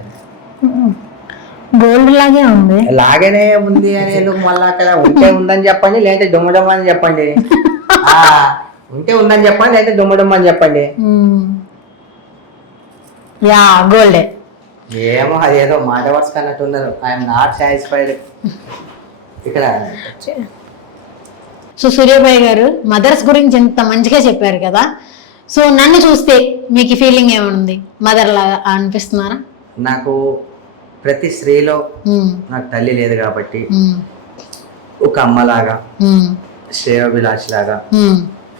గోల్డ్ లాగే ఉంది. లాగానే ఉంది అని ఎందుకు మళ్ళీ అక్కడ ఉంటే ఉందని చెప్పండి, లేదంటే దుమ్మడమ్మ అని చెప్పండి. ఉంటే ఉందని చెప్పండి, లేదంటే దుమ్మడమ్మ అని చెప్పండి. యా గోల్డే. ఏమో అదేదో మాట వరుస అన్నట్టు ఉన్నారు. ఐఎమ్ నాట్ సాటిస్ఫైడ్ ఇక్కడ. సో సూర్యాబాయి గారు మదర్స్ గురించి ఎంత మంచిగా చెప్పారు కదా. సో నన్ను చూస్తే మీకు ఫీలింగ్ ఏముంది? మదర్ లాగా అనిపిస్తున్నారా? నాకు ప్రతి స్త్రీలో నాకు తల్లి లేదు కాబట్టి ఒక అమ్మలాగా, శ్రేయోభిలాష్ లాగా,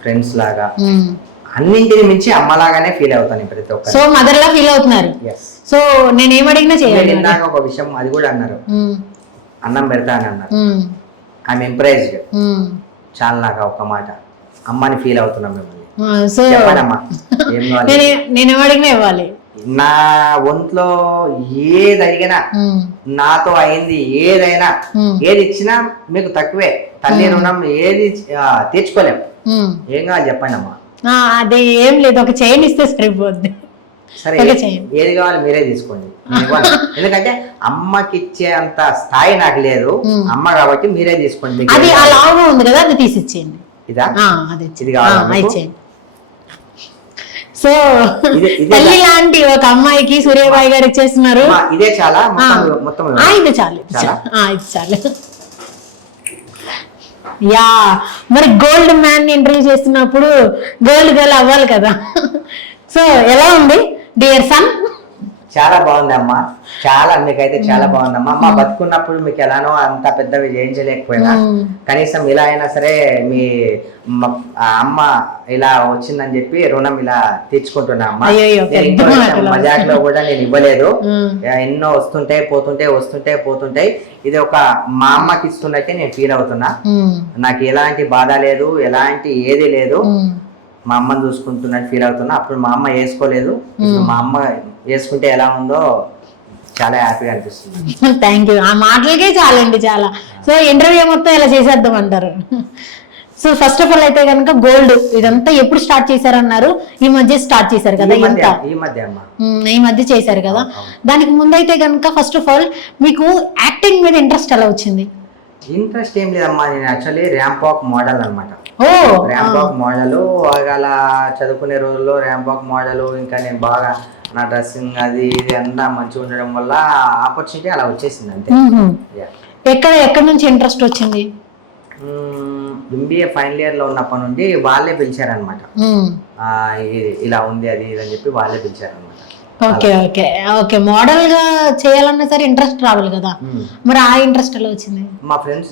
ఫ్రెండ్స్ లాగా, అన్నింటిని మించి అమ్మలాగానే ఫీల్ అవుతాను ప్రతి ఒక్క. సో మదర్ లా ఫీల్ అవుతున్నారు. సో నేను ఏమడిగినా చేయాలి. ఇందాక ఒక విషయం అది కూడా అన్నారు, అన్నం పెడతా అని అన్నారు. I'm impressed. చాలా నాకు ఒక మాట అమ్మని ఫీల్ అవుతున్నాం మిమ్మల్ని. సో నేను ఏమడిగినా ఇవ్వాలి. నా ఒంట్లో ఏది అడిగినా, నాతో అయింది ఏదైనా, ఏది ఇచ్చినా మీకు తక్కువే. తల్లి రుణం ఏది తీర్చుకోలేము. ఏం కావాలి చెప్పండి అమ్మా. అదే ఏం లేదు, ఒక చైన్ ఇస్తే సరిపోద్ది. సరే ఏది కావాలి మీరే తీసుకోండి. ఎందుకంటే అమ్మకి ఇచ్చే అంత స్థాయి నాకు లేదు. అమ్మ కాబట్టి మీరే తీసుకోండి. అది అలాగా ఉంది కదా, అది తీసిచ్చేయండి. ఇదా ఇది కావాలి. సో తల్లి లాంటి ఒక అమ్మాయికి సూర్యాబాయి గారు ఇచ్చేస్తున్నారు. ఇదే చాలా మొత్తం ఇది చాలు, ఇది చాలు. యా మరి గోల్డ్ మ్యాన్ ఇంటర్వ్యూ చేస్తున్నప్పుడు గోల్డ్ గర్ల్ అవ్వాలి కదా. సో ఎలా ఉంది డియర్ సన్? చాలా బాగుంది అమ్మా, చాలా మీకైతే చాలా బాగుందమ్మా. అమ్మ బతుకున్నప్పుడు మీకు ఎలానో అంత పెద్దవి చేయించలేకపోయినా కనీసం ఇలా అయినా సరే మీ అమ్మ ఇలా వచ్చిందని చెప్పి రుణం ఇలా తీర్చుకుంటున్నా అమ్మా. మజాక్ లో కూడా నేను ఇవ్వలేదు. ఎన్నో వస్తుంటాయి పోతుంటాయి. ఇది ఒక మా అమ్మకి ఇస్తున్నట్టే నేను ఫీల్ అవుతున్నా. నాకు ఎలాంటి బాధ లేదు, ఎలాంటి ఏది లేదు. మా అమ్మని చూసుకుంటున్నట్టు ఫీల్ అవుతున్నా. అప్పుడు మా అమ్మ వేసుకోలేదు, మా అమ్మ వేసుకుంటే ఎలా ఉందో చాలా హ్యాపీగా అనిపిస్తుంది. Thank you. ఆ మాటలకే చాలండి చాలా. సో ఇంటర్వ్యూ మొత్తం ఇలా చేసేద్దాం అంటారు. సో ఫస్ట్ ఆఫ్ ఆల్ అయితే కనుక గోల్డ్ ఇదంతా ఎప్పుడు స్టార్ట్ చేశారన్నారు? ఈ మధ్య స్టార్ట్ చేశారు కదా. ఈ మధ్య చేశారు కదా. దానికి ముందైతే కనుక ఫస్ట్ ఆఫ్ ఆల్ మీకు యాక్టింగ్ మీద ఇంట్రెస్ట్ ఎలా వచ్చింది? ఇంట్రెస్ట్ ఏం లేదమ్మా, నేను యాక్చువల్లీ ర్యాంప్ వాక్ మోడల్ అనమాట. ర్యాంప్ వాక్ మోడల్ అలా చదువుకునే రోజుల్లో ర్యాంప్ వాక్ మోడల్. ఇంకా నేను బాగా నా డ్రెస్సింగ్ అది ఇది అంతా మంచిగా ఉండడం వల్ల ఆపర్చునిటీ అలా వచ్చేసింది అంతే. ఎక్కడి నుంచి ఇంట్రెస్ట్ వచ్చింది? ఎంబీఏ ఫైనల్ ఇయర్ లో ఉన్నప్పటి నుండి వాళ్ళే పిలిచారనమాట. ఇలా ఉంది అది ఇది అని చెప్పి వాళ్ళే పిలిచారనమాట. Okay okay okay. మోడల్ గా చేయాలన్నా సరే ఇంట్రెస్ట్ రావాలి కదా, మరి ఆ ఇంట్రెస్ట్ ఎలా వచ్చింది? మా ఫ్రెండ్స్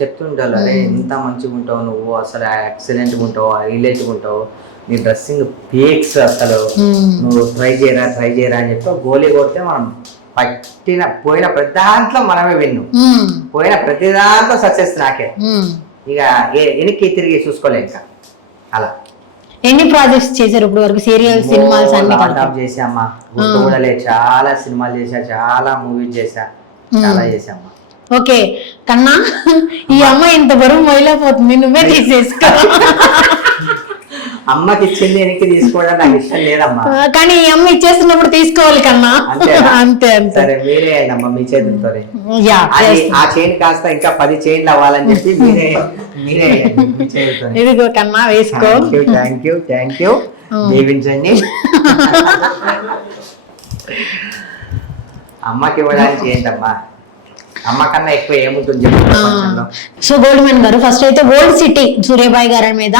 చెప్తుంటారు, అరే ఇంత మంచిగా ఉంటావు నువ్వు, అసలు ఎక్సలెంట్ గా ఉంటావు, హైలైట్ గా ఉంటావు, నీ డ్రెస్సింగ్ పీక్స్, అసలు నువ్వు ట్రై చేయరా అని చెప్పి గోలీ కొడితే మనం పోయిన ప్రతి దాంట్లో మనమే విన్ను, పోయిన ప్రతి దాంట్లో సక్సెస్ నాకే. ఇక వెనక్కి తిరిగి చూసుకోలే ఇంకా. అలా ఎన్ని ప్రాజెక్ట్స్ చేశారు ఇప్పుడు వరకు? సీరియల్, సినిమాస్ అన్ని చేసామ్మా. గుర్తు కూడా లేదు, చాలా సినిమాలు చేశా, చాలా మూవీస్ చేశా, చాలా చేసామ్మా. ఓకే కన్నా, ఈ అమ్మాయి ఇంత బరువు మొయలేకపోతుంది, నువ్వే తీసేసుకో. అమ్మకి ఇచ్చింది వెనక్కి తీసుకోవడం నాకు ఇష్టం లేదమ్మా, కానీ ఈ అమ్మ ఇచ్చేస్తున్నప్పుడు తీసుకోవాలి కన్నా. అంతే అంతే. సరే మీరే అమ్మా మీ చేతులతో ఆ చైన్ కాస్త ఇంకా 10 చైన్లు అవ్వాలని చెప్పి మీరే ఇదిగో కన్నా వేసుకో. థ్యాంక్ యూ దీవించండి. అమ్మకి ఇవ్వడానికి ఏంటమ్మా, అమ్మ కన్నా ఎక్కువ ఏముంటుంది చెప్పండి. సో గోల్డ్ మ్యాన్ గారు, ఫస్ట్ అయితే ఓల్డ్ సిటీ సూర్యాబాయి గారి మీద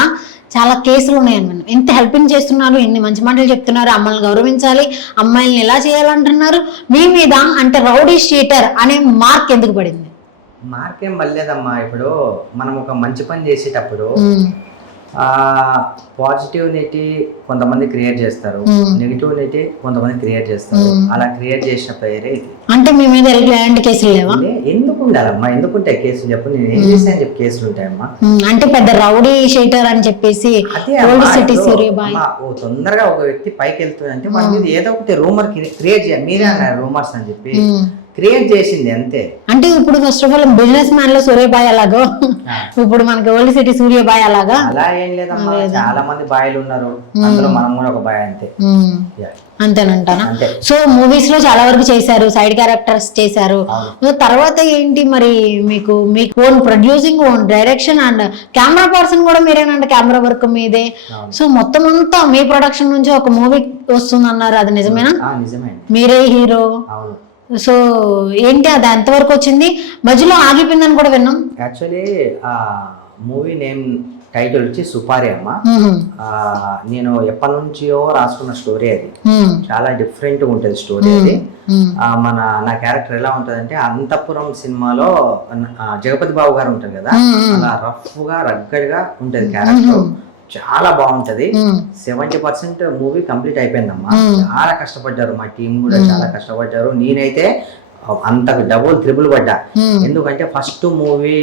చాలా కేసులు ఉన్నాయన్నమాట. ఎంత హెల్పింగ్ చేస్తున్నారు, ఎన్ని మంచి మాటలు చెప్తున్నారు, అమ్మల్ని గౌరవించాలి, అమ్మాయిల్ని ఎలా చేయాలంటున్నారు. మీ మీద అంటే రౌడీ షీటర్ అనే మార్క్ ఎందుకు పడింది? మార్క్ ఏం పడలేదమ్మా. ఇప్పుడు మనం ఒక మంచి పని చేసేటప్పుడు పాజిటివిటీ కొంతమంది క్రియేట్ చేస్తారు, నెగిటివిటీ కొంతమంది క్రియేట్ చేస్తారు. అలా క్రియేట్ చేసిన పేరే ఇది. అంటే మీ మీద ఎలాంటి కేసులు లేవా? ఎందుకు ఉండాలమ్మా, ఎందుకుంటాయి కేసులు చెప్పు, నేను ఏం చేశాను చెప్పి కేసులు ఉంటాయమ్మా. అంటే పెద్ద రౌడీ షీటర్ అని చెప్పేసి తొందరగా ఒక వ్యక్తి పైకి వెళ్తుందంటే మన మీద ఏదో ఒకటి రూమర్ క్రియేట్ చేయాలి. మీరే అన్నారు రూమర్స్ అని చెప్పి. క్రియేట్ చేసింది అంతే. అంటే ఇప్పుడు first of all business man లో సూర్యబాయ్ అలాగో ఇప్పుడు మనకి ఓల్డ్ సిటీ సూర్యబాయ్ అలాగా అలా ఏం లేదమ్మా, చాలా మంది బాయ్లు ఉన్నారు, అందులో మనం కూడా ఒక బాయ్ అంతే. Yeah. అంతేనంటానా? అంతే. సో మూవీస్ లో చాలా వరకు చేశారు, సైడ్ క్యారెక్టర్స్ చేశారు. తర్వాత ఏంటి మరి మీకు own producing, own direction and camera person కూడా మీరేనంటే కెమెరా వర్క్ మీదే. సో మొత్తం అంతా మీ ప్రొడక్షన్ నుంచి ఒక మూవీ వస్తుంది అన్నారు, అది నిజమేనా? నిజమే, మీరే హీరో. అవును. సో ఏంటి అది ఎంతవరకు వచ్చింది? మధ్యలో ఆగిపోయిందని కూడా విన్నాం. యాక్చువల్లీ ఆ మూవీ నేమ్ టైటిల్ వచ్చి సుపారి అమ్మ. నేను ఎప్పటి నుంచో రాసుకున్న స్టోరీ అది. చాలా డిఫరెంట్ గా ఉంటది స్టోరీ అది. నా క్యారెక్టర్ ఎలా ఉంటది అంటే, అంతఃపురం సినిమాలో జగపతి బాబు గారు ఉంటారు కదా, అలా రఫ్ గా రగ్గడ్ గా ఉంటది క్యారెక్టర్. చాలా బాగుంటది. 70% మూవీ కంప్లీట్ అయిపోయిందమ్మా. చాలా కష్టపడ్డారు, మా టీం కూడా చాలా కష్టపడ్డారు. నేనైతే అంత డబుల్ త్రిబుల్ పడ్డా. ఎందుకంటే ఫస్ట్ మూవీ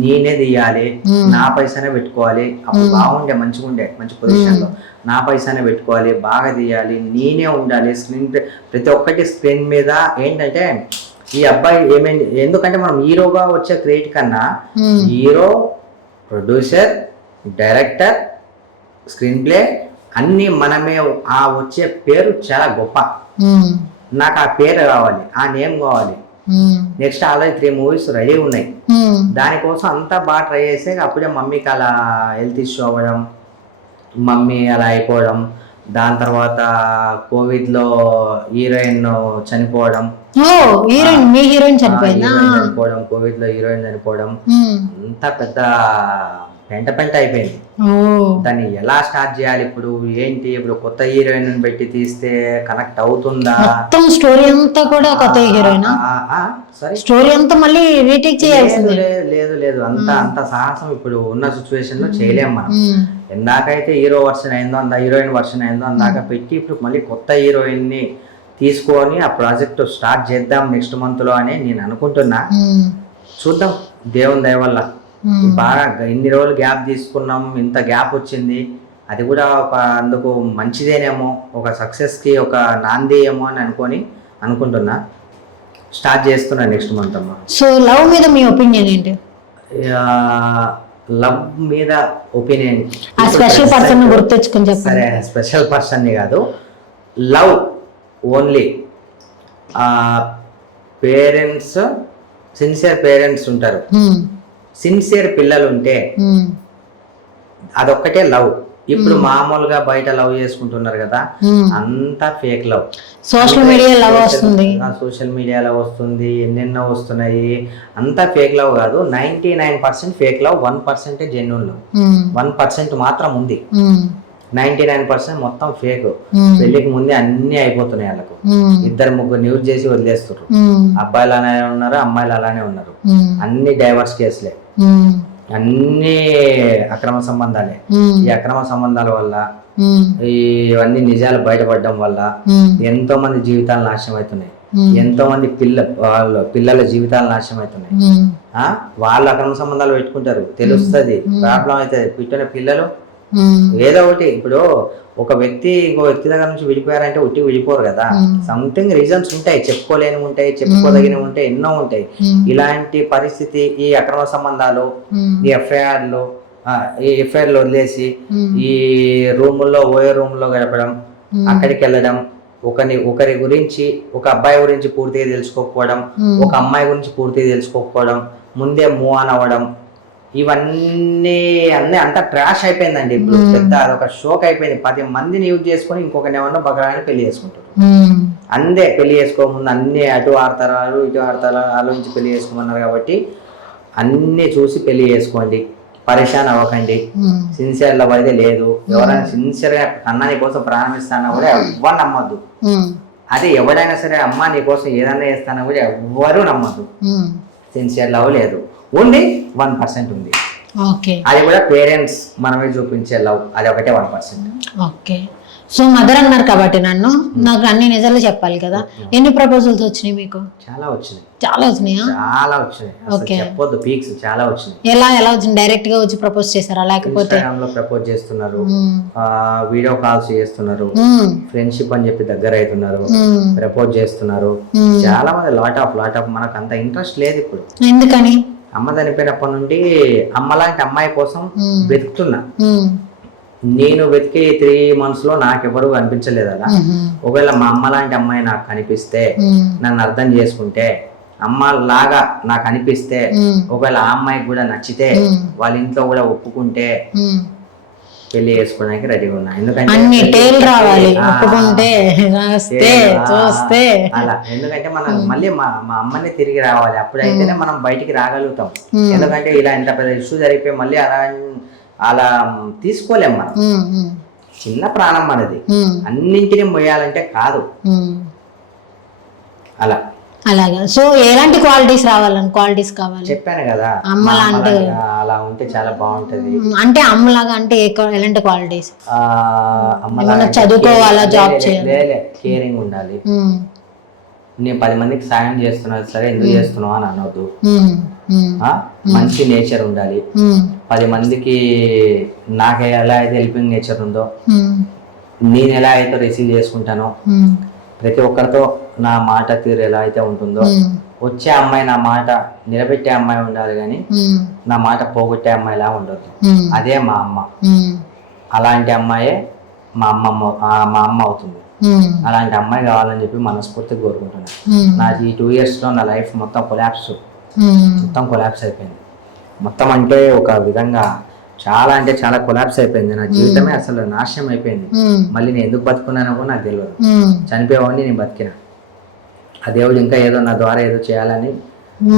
నేనే తీయాలి, నా పైసానే పెట్టుకోవాలి. అప్పుడు బాగుండే, మంచిగా ఉండే, మంచి పొజిషన్ లో నా పైసానే పెట్టుకోవాలి, బాగా తీయాలి, నేనే ఉండాలి. స్క్రీన్ ప్రతి ఒక్కటి స్క్రీన్ మీద ఏంటంటే ఈ అబ్బాయి ఏమైంది, ఎందుకంటే మనం హీరోగా వచ్చే క్రియేట్ కన్నా hero, producer, director, screen play అన్ని మనమే. ఆ వచ్చే పేరు చాలా గొప్ప. నాకు ఆ పేరు కావాలి, ఆ నేమ్ కావాలి. నెక్స్ట్ ఆల్రెడీ 3 మూవీస్ రెడీ ఉన్నాయి. దానికోసం అంతా బాగా ట్రై చేస్తే అప్పుడే మమ్మీకి అలా హెల్త్ ఇష్యూ అవ్వడం, మమ్మీ అలా అయిపోవడం, దాని తర్వాత కోవిడ్ లో హీరోయిన్ చనిపోవడం. చనిపోవడం, కోవిడ్ లో హీరోయిన్ చనిపోవడం, అంతా పెద్ద పెంట అయిపోయింది. దాన్ని ఎలా స్టార్ట్ చేయాలి, ఇప్పుడు ఏంటి, ఇప్పుడు కొత్త హీరోయిన్ పెట్టి తీస్తే కనెక్ట్ అవుతుందా? స్టోరీ అంతా కూడా కొత్త హీరోయిన్, స్టోరీ అంతా మళ్ళీ రీటేక్ చేయాల్సింది. లేదు అంత సాహసం ఇప్పుడు ఉన్న సిచ్యువేషన్ లో చేయలేం మనం. ఎందాకైతే హీరో వర్షన్ అయిందో, హీరోయిన్ వర్షన్ అయిందో అందాక పెట్టి ఇప్పుడు మళ్ళీ కొత్త హీరోయిన్ ని తీసుకొని ఆ ప్రాజెక్ట్ స్టార్ట్ చేద్దాం నెక్స్ట్ మంత్ లో అని నేను అనుకుంటున్నా. చూద్దాం, దేవుని దయ వల్ల. బాగా ఇన్ని రోజులు గ్యాప్ తీసుకున్నాం, ఇంత గ్యాప్ వచ్చింది, అది కూడా ఒక అందుకు మంచిదేనేమో, ఒక సక్సెస్ కి ఒక నాంది ఏమో అని అనుకుంటున్నా. స్టార్ట్ చేస్తున్నా నెక్స్ట్ మంత్ అమ్మా. సో లవ్ మీద మీ ఒపీనియన్ ఏంటి? లవ్ మీద ఒపీనియన్, స్పెషల్ పర్సన్ గుర్తెచ్చుకుని చెప్పండి. సరే, స్పెషల్ పర్సన్ ని కాదు, love only parents, sincere parents ఉంటారు, సిన్సియర్ పిల్లలు ఉంటే అదొక్కటే లవ్. ఇప్పుడు మామూలుగా బయట లవ్ చేసుకుంటున్నారు కదా, అంతా fake love. Social media love వస్తుంది, సోషల్ మీడియా లవ్ వస్తుంది, ఎన్నెన్నో వస్తున్నాయి. అంతా ఫేక్ లవ్ కాదు. 99% ఫేక్ లవ్, 1% జెన్యూన్ లవ్. 1% మాత్రం ఉంది. 99% మొత్తం ఫేక్. పెళ్లికి ముందే అన్ని అయిపోతున్నాయి వాళ్ళకు. 2-3 న్యూస్ చేసి వదిలేస్తున్నారు. అబ్బాయిలు అలానే ఉన్నారు, అమ్మాయిలు అలానే ఉన్నారు. అన్ని డైవర్స్ కేసులే, అన్ని అక్రమ సంబంధాలే. ఈ అక్రమ సంబంధాల వల్ల, ఇవన్నీ నిజాలు బయటపడడం వల్ల ఎంతో మంది జీవితాలు నాశనం అవుతున్నాయి. ఎంతో మంది పిల్లల జీవితాలు నాశనం అవుతున్నాయి. వాళ్ళు అక్రమ సంబంధాలు పెట్టుకుంటారు, తెలుస్తుంది, ప్రాబ్లం అవుతుంది. పుట్టిన పిల్లలు ఏదో ఒకటి, ఇప్పుడు ఒక వ్యక్తి ఇంకో వ్యక్తి దగ్గర నుంచి విడిపోయారంటే ఉట్టి విడిపోరు కదా. సంథింగ్ రీజన్స్ ఉంటాయి, చెప్పుకోలేని ఉంటాయి, చెప్పుకోదగినవి ఉంటాయి, ఎన్నో ఉంటాయి. ఇలాంటి పరిస్థితి, ఈ అక్రమ సంబంధాలు, ఈ ఎఫ్ఐఆర్లు వదిలేసి ఈ రూముల్లో ఓయో రూముల్లో గడపడం, అక్కడికి వెళ్ళడం, ఒకరి గురించి, ఒక అబ్బాయి గురించి పూర్తిగా తెలుసుకోకపోవడం, ఒక అమ్మాయి గురించి పూర్తిగా తెలుసుకోకపోవడం, ముందే మూవ్ ఆన్ అవ్వడం, ఇవన్నీ అంతా ట్రాష్ అయిపోయిందండి. ఇప్పుడు పెద్ద అదొక షోక్ అయిపోయింది. 10 మందిని యూజ్ చేసుకొని ఇంకొకరిని ఏమన్నా బగరాన్ని పెళ్లి చేసుకుంటారు. అందే పెళ్లి చేసుకోముందు అన్ని అటు ఆడతారు, ఇటు ఆడతారు, ఆలోచించి పెళ్లి చేసుకోమన్నారు. కాబట్టి అన్ని చూసి పెళ్లి చేసుకోండి, పరేషాన్ అవ్వకండి. సిన్సియర్ లవ్ అయితే లేదు. ఎవరైనా సిన్సియర్ గా అన్న నీ కోసం ప్రాణం ఇస్తానా కూడా ఎవ్వరు నమ్మద్దు. అదే ఎవడైనా సరే అమ్మ నీ కోసం ఏదన్నా చేస్తానా కూడా ఎవ్వరూ నమ్మద్దు. సిన్సియర్ లవ్ లేదు, ఓన్లీ 1% ఉంది. ఓకే, అది కూడా పేరెంట్స్ మనమే చూపించే లవ్, అది ఒకటే 1%. ఓకే, సో మదర్ అన్నారు కాబట్టి నాకు అన్ని నిజాలు చెప్పాలి కదా. ఎన్ని ప్రపోజల్స్ వచ్చినాయి మీకు? చాలా వచ్చినాయి. చాలా వచ్చినాయా? చాలా వచ్చినాయి, చెప్పొద్దు, పీక్స్ చాలా వచ్చినాయి. ఎలా వచ్చింది? డైరెక్ట్ గా వచ్చి ప్రపోజ్ చేశారా లేకపోతే ఇన్స్టాగ్రామ్ లో ప్రపోజ్ చేస్తున్నారు, వీడియో కాల్స్ చేస్తున్నారు, ఫ్రెండ్షిప్ అని చెప్పి దగ్గర అవుతున్నారు, ప్రపోజ్ చేస్తున్నారు. చాలా మంది లాట్ ఆఫ్ మనకు అంత ఇంట్రెస్ట్ లేదు ఇప్పుడు. ఎందుకని? అమ్మ చనిపోయినప్పటి నుండి అమ్మలాంటి అమ్మాయి కోసం వెతుకుతున్నా. నేను వెతికి 3 months లో నాకెవరు కనిపించలేదు అలా. ఒకవేళ మా అమ్మ లాంటి అమ్మాయి నాకు కనిపిస్తే, నన్ను అర్థం చేసుకుంటే, అమ్మ లాగా నాకు అనిపిస్తే, ఒకవేళ ఆ అమ్మాయికి కూడా నచ్చితే, వాళ్ళ ఇంట్లో కూడా ఒప్పుకుంటే పెళ్లి చేసుకోవడానికి రెడీగా ఉన్నా. ఎందుకంటే అలా, ఎందుకంటే మనం మళ్ళీ మా అమ్మని తిరిగి రావాలి, అప్పుడైతేనే మనం బయటికి రాగలుగుతాం. ఎందుకంటే ఇలా ఇంత పెద్ద ఇష్యూ జరిగిపోయి మళ్ళీ అలా తీసుకోలేం మనం. చిన్న ప్రాణం మనది, అన్నింటినీ మొయ్యాలంటే కాదు అలా. అలాగా. సో ఎలాంటి క్వాలిటీస్ క్వాలిటీస్ కావాలి? చెప్పాను కదా, అమ్మలాంటి అలా ఉంటే చాలా బాగుంటది. అంటే అమ్మలాగా అంటే ఎలాంటి క్వాలిటీస్? అమ్మలాగా చదువుకోవాలా, జాబ్ చేయాలి, కేరింగ్ ఉండాలి. నేను 10 మందికి సాయం చేస్తున్నా సరే, ఎందుకు చేస్తున్నావు అని అనొద్దు. మంచి నేచర్ ఉండాలి. 10 మందికి నాకు ఎలా అయితే హెల్పింగ్ నేచర్ ఉందో, నేను ఎలా అయితే రిసీవ్ చేసుకుంటానో, ప్రతి ఒక్కరితో నా మాట తీరు ఎలా అయితే ఉంటుందో, వచ్చే అమ్మాయి నా మాట నిలబెట్టే అమ్మాయి ఉండాలి, కానీ నా మాట పోగొట్టే అమ్మాయిలా ఉండొద్దు. అదే మా అమ్మ. అలాంటి అమ్మాయే మా అమ్మ అవుతుంది. అలాంటి అమ్మాయి కావాలని చెప్పి మనస్ఫూర్తిగా కోరుకుంటున్నాను. నాకు ఈ 2 years లో నా లైఫ్ మొత్తం కొలాప్స్ అయిపోయింది. మొత్తం అంటే ఒక విధంగా చాలా అంటే చాలా కొలాప్స్ అయిపోయింది. నా జీవితమే అసలు నాశనం అయిపోయింది. మళ్ళీ నేను ఎందుకు బతుకున్నానో కూడా నాకు తెలియదు. చనిపోయేవాడిని నేను బతికిన. ఆ దేవుడు ఇంకా ఏదో నా ద్వారా ఏదో చేయాలని.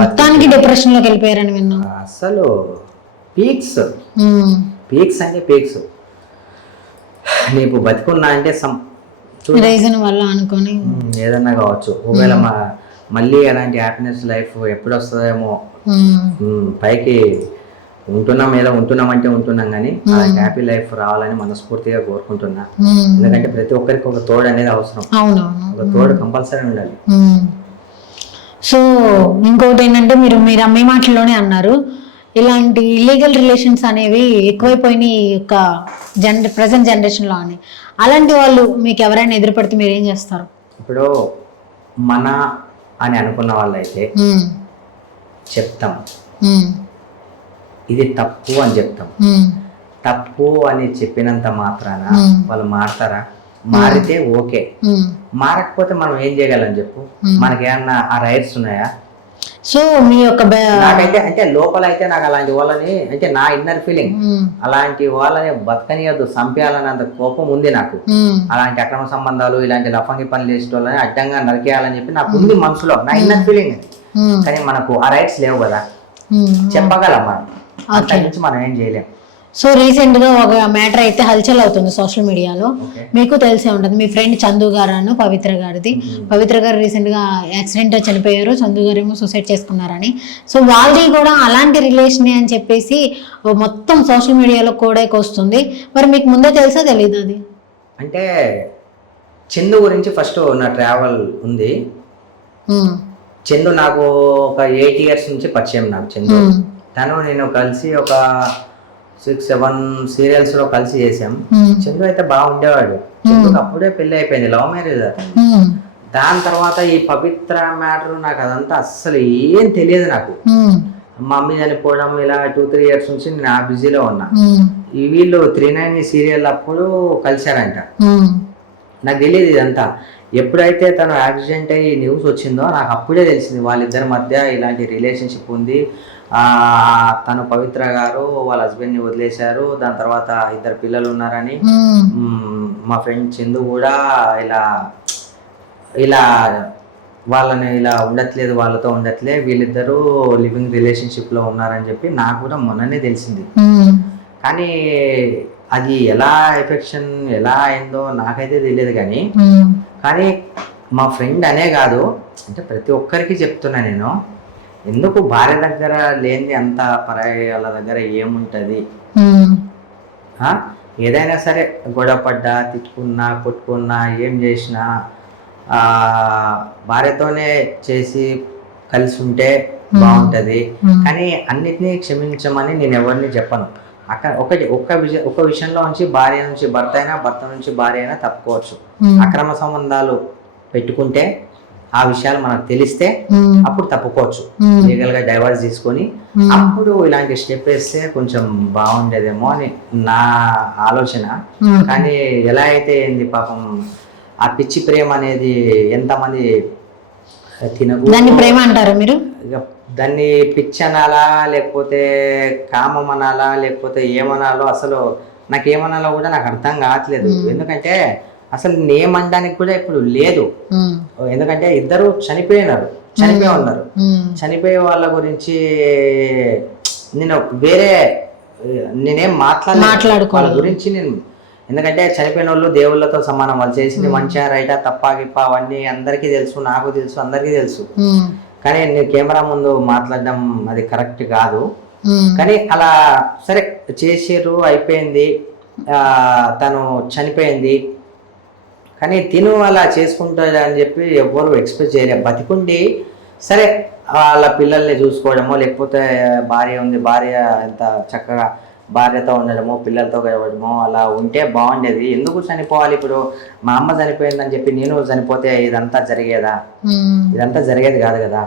మొత్తానికి డిప్రెషన్ లోకి వెళ్ళిపోయారని విన్నా. అసలు పీక్స్ అంటే పీక్స్. నీకు బతుకున్నా అంటే రీజన్ వల్ల అనుకోని ఏదన్నా కావచ్చు. ఒకవేళ మళ్ళీ అలాంటి హ్యాపీనెస్ లైఫ్ ఎప్పుడు వస్తుందేమో. పైకి ఉంటున్నామంటే ఉంటున్నాం, కానీ అలాంటి హ్యాపీ లైఫ్ రావాలని మనస్ఫూర్తిగా కోరుకుంటున్నా. ఎందుకంటే ప్రతి ఒక్కరికి ఒక తోడు అనేది అవసరం. ఒక తోడు కంపల్సరీ ఉండాలి. సో ఇంకోటి ఏంటంటే, మీరు అమ్మాయి మాటల్లోనే అన్నారు, ఇలాంటి ఇల్లీగల్ రిలేషన్స్ అనేవి ఎక్కువైపోయినాయి ఒక ప్రజెంట్ జనరేషన్లో అని. అలాంటి వాళ్ళు మీకు ఎవరైనా ఎదురుపడితే మీరు ఏం చేస్తారు? ఇప్పుడు మన అని అనుకున్న వాళ్ళైతే చెప్తాం, ఇది తప్పు అని చెప్తాం. తప్పు అని చెప్పినంత మాత్రాన వాళ్ళు మారతారా? మారితే ఓకే, మారకపోతే మనం ఏం చేయగలం చెప్పు? మనకేమన్నా ఆ రైట్స్ ఉన్నాయా? సో మీ యొక్క నాకైతే అంటే లోపల అయితే నాకు అలాంటి వాళ్ళని, అంటే నా ఇన్నర్ ఫీలింగ్, అలాంటి వాళ్ళని బతకనియద్దు, చంపేయాలన్నంత కోపం ఉంది నాకు. అలాంటి అక్రమ సంబంధాలు, ఇలాంటి లఫంగి పనులు చేసే వాళ్ళని అడ్డంగా నరికేయాలని చెప్పి నాకు ఉంది మనసులో, నా ఇన్నర్ ఫీలింగ్. కానీ మనకు ఆ రైట్స్ లేవు కదా, చెప్పగలం మనం, అంతకు మించి మనం ఏం చేయలేం. సో రీసెంట్ గా ఒక మ్యాటర్ అయితే హల్చల్ అవుతుంది సోషల్ మీడియాలో. మీకు తెలిసే ఉంటుంది, మీ ఫ్రెండ్ చందు గారు, పవిత్ర గారిది. పవిత్ర గారు రీసెంట్ గా యాక్సిడెంట్ చనిపోయారు, చందు గారు ఏమో సూసైడ్ చేసుకున్నారని. సో వాళ్ళది కూడా అలాంటి రిలేషన్ అని చెప్పేసి మొత్తం సోషల్ మీడియాలో కూడా వస్తుంది. మరి మీకు ముందే తెలుసా తెలీదు? అది అంటే చందు గురించి ఫస్ట్ నా ట్రావెల్ ఉంది. చందు నాకు ఒక 8 years నుంచి పరిచయం. నాకు చందు, తను నేను కలిసి ఒక 6-7 serials లో కలిసి చేసాం. చందు అయితే బాగుండేవాడు. చందుకు అప్పుడే పెళ్లి అయిపోయింది, లవ్ మ్యారేజ్ అతను. దాని తర్వాత ఈ పవిత్ర మ్యాటర్ నాకు అదంతా అస్సలు ఏం తెలియదు నాకు. మా మమ్మీ చనిపోవడం ఇలా 2-3 years నుంచి నేను ఆ బిజీలో ఉన్నా. వీళ్ళు 390 serial అప్పుడు కలిశారంట. నాకు తెలియదు ఇదంతా. ఎప్పుడైతే తను యాక్సిడెంట్ అయ్యి న్యూస్ వచ్చిందో నాకు అప్పుడే తెలిసింది వాళ్ళిద్దరి మధ్య ఇలాంటి రిలేషన్షిప్ ఉంది. తను పవిత్ర గారు వాళ్ళ హస్బెండ్ని వదిలేశారు, దాని తర్వాత 2 పిల్లలు ఉన్నారని. మా ఫ్రెండ్ చందు కూడా ఇలా వాళ్ళని ఇలా ఉండట్లేదు, వాళ్ళతో ఉండట్లేదు, వీళ్ళిద్దరూ లివింగ్ రిలేషన్షిప్లో ఉన్నారని చెప్పి నాకు కూడా మొన్ననే తెలిసింది. కానీ అది ఎలా ఎఫెక్షన్ ఎలా అయిందో నాకైతే తెలియదు. కానీ మా ఫ్రెండ్ అనే కాదు, అంటే ప్రతి ఒక్కరికి చెప్తున్నా నేను, ఎందుకు భార్య దగ్గర లేనిది అంత పరాయి వాళ్ళ దగ్గర ఏముంటది? ఏదైనా సరే గొడవ పడ్డా, తిట్టుకున్నా, కొట్టుకున్నా, ఏం చేసినా భార్యతోనే చేసి కలిసి ఉంటే బాగుంటది. కానీ అన్నిటినీ క్షమించమని నేను ఎవరిని చెప్పను. అక్కడ ఒక విషయంలో నుంచి భార్య నుంచి భర్త అయినా, భర్త నుంచి భార్య అయినా తప్పుకోవచ్చు. అక్రమ సంబంధాలు పెట్టుకుంటే ఆ విషయాలు మనకు తెలిస్తే అప్పుడు తప్పుకోవచ్చు. లీగల్ గా డైవర్స్ తీసుకొని అప్పుడు ఇలాంటి స్టెప్ వేస్తే కొంచెం బాగుండేదేమో అని నా ఆలోచన. కానీ ఎలా అయితే ఏంది పాపం, ఆ పిచ్చి ప్రేమ అనేది ఎంతమంది దాన్ని ప్రేమ అంటారు మీరు? దాన్ని పిచ్చి అనాలా, లేకపోతే కామం అనాలా, లేకపోతే ఏమనాలో అసలు నాకు ఏమనాలో కూడా నాకు అర్థం కావట్లేదు. ఎందుకంటే అసలు నేమనడానికి కూడా ఇప్పుడు లేదు. ఎందుకంటే ఇద్దరు చనిపోయి ఉన్నారు. చనిపోయే వాళ్ళ గురించి నేనేం మాట్లాడలేదు వాళ్ళ గురించి. నేను ఎందుకంటే చనిపోయిన వాళ్ళు దేవుళ్ళతో సమానం. వాళ్ళు చేసింది మంచిగా రైటా తప్పా గిప్ప అవన్నీ అందరికీ తెలుసు, నాకు తెలుసు, అందరికీ తెలుసు. కానీ నేను కెమెరా ముందు మాట్లాడడం అది కరెక్ట్ కాదు. కానీ అలా సరే చేసారు, అయిపోయింది, తను చనిపోయింది. కానీ తిను అలా చేసుకుంటాడు అని చెప్పి ఎవ్వరు ఎక్స్పెక్ట్ చేయలేదు. బతికుండి సరే వాళ్ళ పిల్లల్ని చూసుకోవడమో, లేకపోతే భార్య ఉంది, భార్య ఎంత చక్కగా భార్యతో ఉండడమో, పిల్లలతో గడవడమో అలా ఉంటే బాగుండేది. ఎందుకు చనిపోవాలి? ఇప్పుడు మా అమ్మ చనిపోయిందని చెప్పి నేను చనిపోతే ఇదంతా జరిగేదా? ఇదంతా జరిగేది కాదు కదా.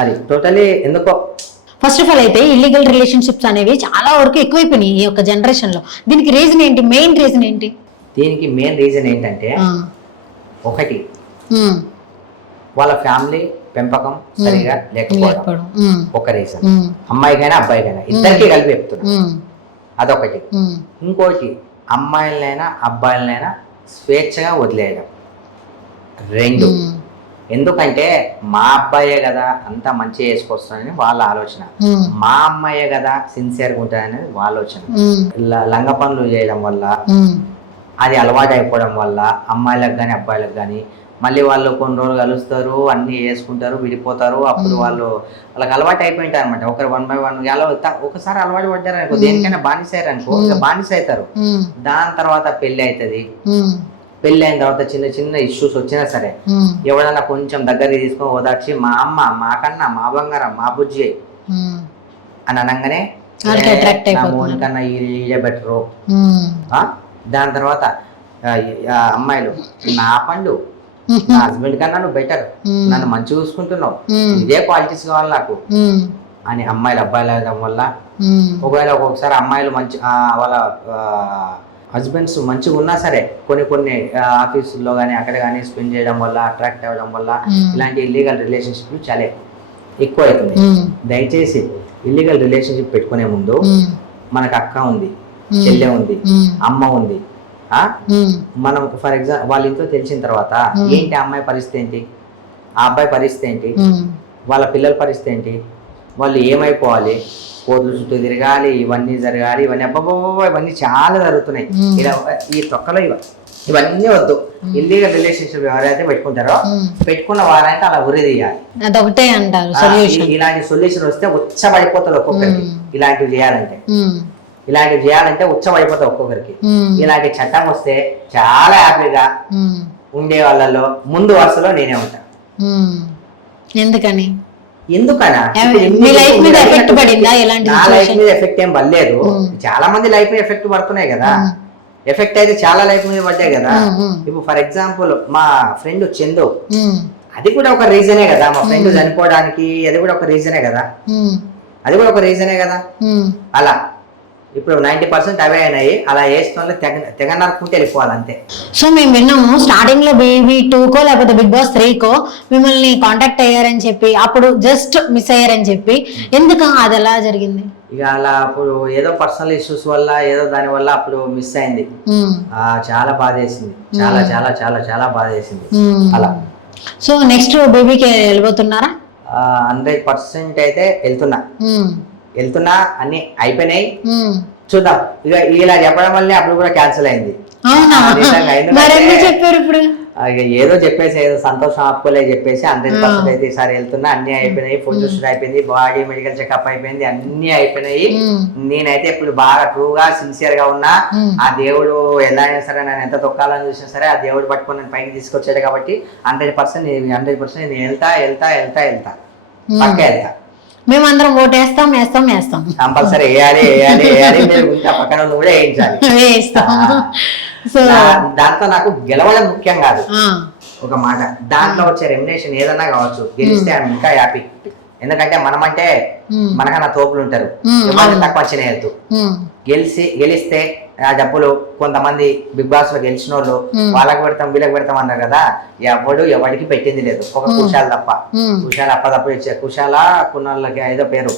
అది టోటలీ ఎందుకో. ఫస్ట్ ఆఫ్ ఆల్ అయితే ఇల్లీగల్ రిలేషన్షిప్స్ అనేవి చాలా వరకు ఎక్కువైపోయినాయి ఈ యొక్క జనరేషన్ లో. దీనికి రీజన్ ఏంటి? మెయిన్ రీజన్ ఏంటి? దీనికి మెయిన్ రీజన్ ఏంటంటే, ఒకటి వాళ్ళ ఫ్యామిలీ పెంపకం సరిగా లేకపోవడం ఒక రీజన్. అమ్మాయికైనా అబ్బాయికైనా ఇద్దరికి కలిపి చెప్తున్నా, అదొకటి. ఇంకోటి అమ్మాయిలనైనా అబ్బాయిలనైనా స్వేచ్ఛగా వదిలేయడం. రెండు, ఎందుకంటే మా అబ్బాయే కదా అంతా మంచిగా చేసుకొస్తానని వాళ్ళ ఆలోచన, మా అమ్మాయే కదా సిన్సియర్గా ఉంటానని వాళ్ళ ఆలోచన. లంగ పనులు చేయడం వల్ల, అది అలవాటు అయిపోవడం వల్ల అమ్మాయిలకు కానీ అబ్బాయిలకు కానీ మళ్ళీ వాళ్ళు కొన్ని రోజులు కలుస్తారు, అన్ని వేసుకుంటారు, విడిపోతారు. అప్పుడు వాళ్ళకి అలవాటు అయిపోయింటారు అనమాట. ఒకరు 1 by 1 ఒకసారి అలవాటు పడ్డారు అనుకో, దేనికైనా బానిసారు అనుకో, ఇక బానిస అవుతారు. దాని తర్వాత పెళ్లి అవుతుంది. పెళ్లి అయిన తర్వాత చిన్న చిన్న ఇష్యూస్ వచ్చినా సరే ఎవడన్నా కొంచెం దగ్గరికి తీసుకొని ఓదార్చి, మా అమ్మ, మా కన్నా, మా బంగారం, మా బుజ్జి అని అనగానే కన్నా ఇదే బెటరు. దాని తర్వాత అమ్మాయిలు, నా పండు, నా హస్బెండ్ కన్నా నువ్వు బెటర్, నన్ను మంచి చూసుకుంటున్నావు, ఇదే క్వాలిటీస్ కావాలి నాకు అని అమ్మాయిలు అబ్బాయిలు అవ్వడం వల్ల. ఒకవేళ ఒక్కొక్కసారి అమ్మాయిలు మంచి వాళ్ళ హస్బెండ్స్ మంచిగా ఉన్నా సరే కొన్ని ఆఫీసుల్లో కానీ అక్కడ కానీ స్పెండ్ చేయడం వల్ల, అట్రాక్ట్ అవ్వడం వల్ల ఇలాంటి ఇల్లీగల్ రిలేషన్షిప్ చాలా ఎక్కువ అవుతుంది. దయచేసి ఇల్లీగల్ రిలేషన్షిప్ పెట్టుకునే ముందు మనకు అక్క ఉంది, చెల్లె ఉంది, అమ్మ ఉంది, మనం ఫర్ ఎగ్జాంపుల్ వాళ్ళ ఇంట్లో తెలిసిన తర్వాత ఏంటి అమ్మాయి పరిస్థితి ఏంటి, ఆ అబ్బాయి పరిస్థితి ఏంటి, వాళ్ళ పిల్లల పరిస్థితి ఏంటి, వాళ్ళు ఏమైపోవాలి, కోర్టుల చుట్టూ తిరగాలి, ఇవన్నీ జరగాలి, ఇవన్నీ అబ్బాబా ఇవన్నీ చాలా జరుగుతున్నాయి. ఇలా ఈ తొక్కలో ఇవన్నీ వద్దు. ఇల్లీగల్ రిలేషన్షిప్ ఎవరైతే పెట్టుకుంటారో పెట్టుకున్న వారైతే అలా ఉరి తీయాలి. అదొకటే అంటారు. ఇలాంటి సొల్యూషన్ వస్తే ఉచ్చబడిపోతుంది ఒక్కొక్కరికి. ఇలాంటివి చేయాలంటే ఉచ్చబడిపోతుంది ఒక్కొక్కరికి. ఇలాంటి చట్టం వస్తే చాలా హ్యాపీగా ఉండే వాళ్ళలో ముందు వరుసలో నేనే ఉంటా. ఎందుకనా నా లైఫ్ మీద ఎఫెక్ట్ ఏం పడలేదు. చాలా మంది లైఫ్ మీద ఎఫెక్ట్ పడుతున్నాయి కదా. ఎఫెక్ట్ అయితే చాలా లైఫ్ మీద పడ్డాయి కదా. ఇప్పుడు ఫర్ ఎగ్జాంపుల్ మా ఫ్రెండ్ చందు, అది కూడా ఒక రీజనే కదా. మా ఫ్రెండ్ చనిపోవడానికి అది కూడా ఒక రీజనే కదా. అలా ఇప్పుడు 90% అవే అయినాయి. అలా వేస్తున్న తెగ నరుకుంటే వెళ్ళిపోవాలి అంతే. సో మేము విన్నాము స్టార్టింగ్ లో బేబీ 2కో లేకపోతే బిగ్ బాస్ 3కో మిమ్మల్ని కాంటాక్ట్ అయ్యారని చెప్పి, అప్పుడు జస్ట్ మిస్ అయ్యారని చెప్పి. ఎందుకు అది ఎలా జరిగింది? ఇక అలా అప్పుడు ఏదో పర్సనల్ ఇష్యూస్ వల్ల ఏదో దాని వల్ల అప్పుడు మిస్ అయింది. చాలా బాధ వేసింది, చాలా చాలా చాలా చాలా బాధ వేసింది అలా. సో నెక్స్ట్ బేబీకి వెళ్ళిపోతున్నారా? 100% అయితే వెళ్తున్నా అన్ని అయిపోయినాయి. చూద్దాం. ఇక ఇలా చెప్పడం వల్లే అప్పుడు కూడా క్యాన్సిల్ అయింది. చెప్పారు ఇప్పుడు ఏదో చెప్పేసి ఏదో సంతోషం ఆపుకోలే చెప్పేసి 100% అయితే ఈసారి వెళ్తున్నా, అన్ని అయిపోయినాయి, ఫోటోషూట్ అయిపోయింది, బాడీ మెడికల్ చెకప్ అయిపోయింది, అన్ని అయిపోయినాయి. నేనైతే ఇప్పుడు బాగా ట్రూగా సిన్సియర్ గా ఉన్నా. ఆ దేవుడు ఎలా అయినా సరే నేను ఎంత తొక్కాలని చూసినా సరే ఆ దేవుడు పట్టుకొని నేను పైకి తీసుకొచ్చాడు కాబట్టి 100% నేను వెళ్తా పక్క వెళ్తా. మేమందరం ఓటేస్తాం కంపల్సరీ వేయాలి మీరు పక్కన వాళ్ళు కూడా వేయించాలి. సో దాంట్లో నాకు గెలవడం ముఖ్యం కాదు. ఒక మాట, దాంట్లో వచ్చే రెమ్యునేషన్ ఏదన్నా కావచ్చు, గెలిస్తే ఆయన ఇంకా హ్యాపీ. ఎందుకంటే మనమంటే మనకన్నా తోపులు ఉంటారు, తక్కువ వచ్చిన వెళ్తూ గెలిస్తే ఆ డబ్బులు కొంతమంది బిగ్ బాస్ లో గెలిచిన వాళ్ళు వాళ్ళకి పెడతాం వీళ్ళకి పెడతాం అన్నారు కదా, ఎవరికి పెట్టింది లేదు. ఒక కుషాలు తప్ప, కుషాలు అప్పదప్ప ఇచ్చే కుషాల కున్నాళ్ళకి ఏదో పేరు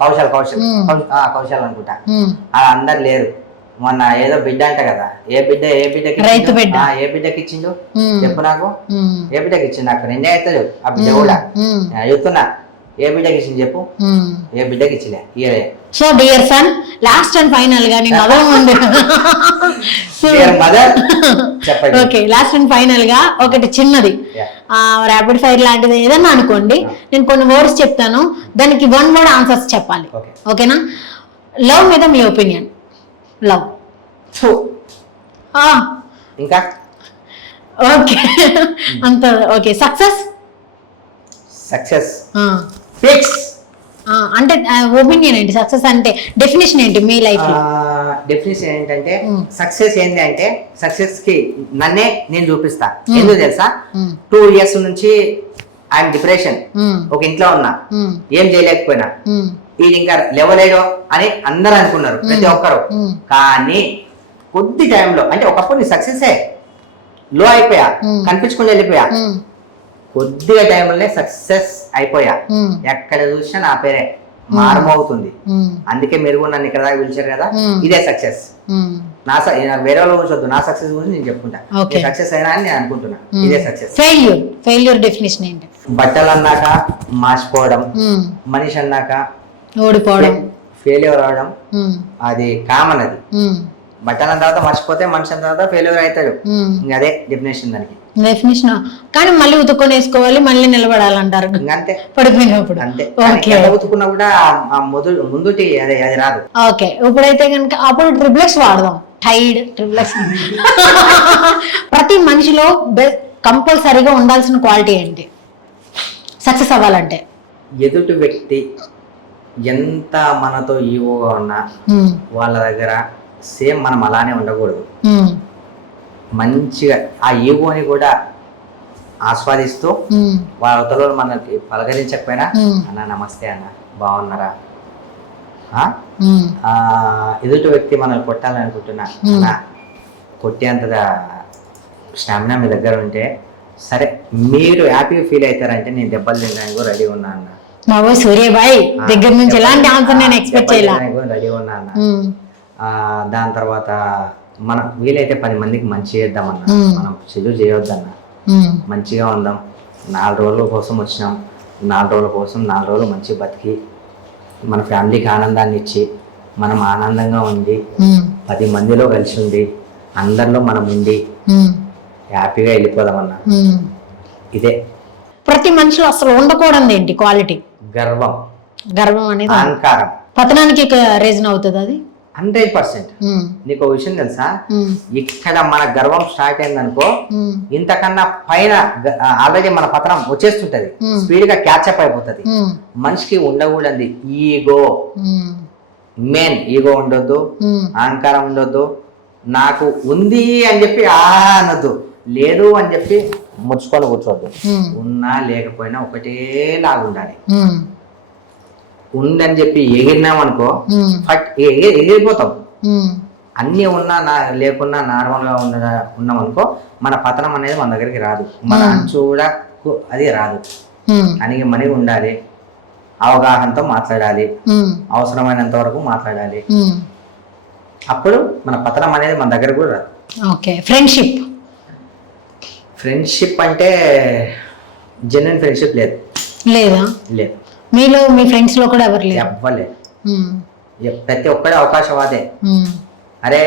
కౌశల్ అనుకుంటా, అలా అందరు లేరు. మొన్న ఏదో బిడ్డ అంట కదా, ఏ బిడ్డకి ఇచ్చిండు చెప్పు నాకు, ఏ బిడ్డకి ఇచ్చిండు నాకు నిన్నే అవుతుంది ఆ బిడ్డ కూడా చెప్తున్నా. ఏ బిడ్డకి ఇచ్చింది చెప్పు, ఏ బిడ్డకి ఇచ్చిలే ఇయరే. So dear son, last and final గా నేను ఓకే, లాస్ట్ అండ్ ఫైనల్ గా ఒకటి చిన్నది ర్యాపిడ్ ఫైర్ లాంటిది ఏదన్నా అనుకోండి, నేను కొన్ని వర్డ్స్ చెప్తాను, దానికి 1 word ఆన్సర్స్ చెప్పాలి. ఓకేనా? లవ్ మీద మీ ఒపీనియన్. లవ్ ఇంకా ఓకే అంత ఓకే. సక్సెస్ ఫిక్స్ అంటే ఒపీనియన్ ఏంటి? సక్సెస్ అంటే డెఫినేషన్ ఏంటి మీ లైఫ్ లో? డెఫినేషన్ ఏంటంటే సక్సెస్ ఏంటి అంటే, సక్సెస్ కి నన్నే నేను చూపిస్తా. ఎందుకు తెలుసా? 2 years నుంచి ఐఎమ్ డిప్రెషన్, ఒక ఇంట్లో ఉన్నా, ఏం చేయలేకపోయినా, ఇది ఇంకా లేవలేడో అని అందరూ అనుకున్నారు, ప్రతి ఒక్కరు. కానీ కొద్ది టైంలో, అంటే ఒకప్పుడు నీ సక్సెసే లో అయిపోయా, కనిపించుకుని వెళ్ళిపోయా, కొద్దిగా టైంలోనే సక్సెస్ అయిపోయా. ఎక్కడ చూసినా నా పేరే మారుమవుతుంది. అందుకే మీరు కూడా నన్ను ఇక్కడ దాకా పిలిచారు కదా, ఇదే సక్సెస్. వేరే వాళ్ళు కూర్చోద్దు, నా సక్సెస్ గురించి నేను చెప్పుకుంటా. సక్సెస్ అయినా అని నేను అనుకుంటున్నా, ఇదే సక్సెస్. ఫెయిల్యూర్ డెఫినేషన్ ఏంటి? బట్టలు అన్నాక మార్చిపోవడం, మనిషి అన్నాక ఓడిపోవడం, ఫెయిల్యూర్ అవడం, అది కామన్. అది బట్టల తర్వాత మర్చిపోతే మనిషి అన్న తర్వాత ఫెయిల్యూర్ అవుతాడు. అదే డెఫినేషన్ దానికి. డెఫినేషన్. కానీ మళ్ళీ ఉతుక్కొని వేసుకోవాలి, మళ్ళీ నిలబడాలంటారు అంతే, పడిపోయినప్పుడు. అంతే. ఉతుకున్నా కూడా ముందుటి అది రాదు. ఓకే, ఇప్పుడైతే కనుక అప్పుడు ట్రిప్లెక్స్ వాడదాం. Tide triplex. ప్రతి మనిషిలో కంపల్సరీగా ఉండాల్సిన క్వాలిటీ ఏంటి సక్సెస్ అవ్వాలంటే? ఎదుటి వ్యక్తి ఎంత మనతో ఈగోగా ఉన్నా వాళ్ళ దగ్గర సేమ్ మనం అలానే ఉండకూడదు. మంచిగా ఆ ఈగోని కూడా ఆస్వాదిస్తూ వాళ్ళతో మనకి పలకరించకపోయినా, అన్న నమస్తే అన్న బాగున్నారా, ఎదుటి వ్యక్తి మనల్ని కొట్టాలని అనుకుంటున్నా, అన్న కొట్టేంతగా స్టామినా మీ దగ్గర ఉంటే సరే, మీరు హ్యాపీగా ఫీల్ అవుతారంటే నేను దెబ్బలు తినడానికి కూడా రెడీ ఉన్నా అన్న. సూర్యబాయ్ దగ్గర నుంచి ఎలాంటి ఆన్సర్ నేను ఎక్స్పెక్ట్ చేయలేదు. రెడీ ఉన్నా అన్న. దాని తర్వాత మనం వీలైతే 10 మందికి మంచి చేద్దామన్నా, మనం చెడు చేయొద్దన్నా, మంచిగా ఉందాం. 4 రోజుల కోసం వచ్చినాం, 4 రోజుల కోసం 4 రోజులు మంచి బతికి మన ఫ్యామిలీకి ఆనందాన్ని ఇచ్చి మనం ఆనందంగా ఉండి 10 మందిలో కలిసి ఉండి అందరిలో మనం ఉండి హ్యాపీగా వెళ్ళిపోదామన్నా. ఇదే ప్రతి మనిషిలో అసలు ఉండకూడదు ఏంటి క్వాలిటీ? గర్వం అనేది అహంకారం. పతనానికి రీజన్ అవుతుంది అది 100%. నీకు ఒక విషయం తెలుసా, ఇక్కడ మన గర్వం స్టార్ట్ అయిందనుకో, ఇంతకన్నా పైన ఆల్రెడీ మన పతనం వచ్చేస్తుంటది, స్పీడ్ గా క్యాచ్అప్ అయిపోతుంది. మనిషికి ఉండకూడదు ఈగో. మెయిన్ ఈగో ఉండొద్దు, అహంకారం ఉండొద్దు. నాకు ఉంది అని చెప్పి అనొద్దు, లేదు అని చెప్పి ముచ్చుకొని కూర్చోవద్దు. ఉన్నా లేకపోయినా ఒకటే లాగా ఉండాలి. ఉందని చెప్పి ఎగిరినాం అనుకో ఎగిరిపోతాం. అన్ని ఉన్నా లేకున్నా నార్మల్ గా ఉన్నాం అనుకో, మన పతనం అనేది మన దగ్గరికి రాదు, మన అంచు కూడా అది రాదు. అని మనకి ఉండాలి, అవగాహనతో మాట్లాడాలి, అవసరమైనంత వరకు మాట్లాడాలి. అప్పుడు మన పతనం అనేది మన దగ్గర కూడా రాదు. ఓకే, ఫ్రెండ్షిప్ అంటే జెన్యున్ ఫ్రెండ్షిప్ లేదు. లేదు. మీలో మీ ఫ్రెండ్స్ లో కూడా ఎవరు లేరు? ఎవ్వలేదు. ప్రతి ఒక్కడే అవకాశవాదే. అరే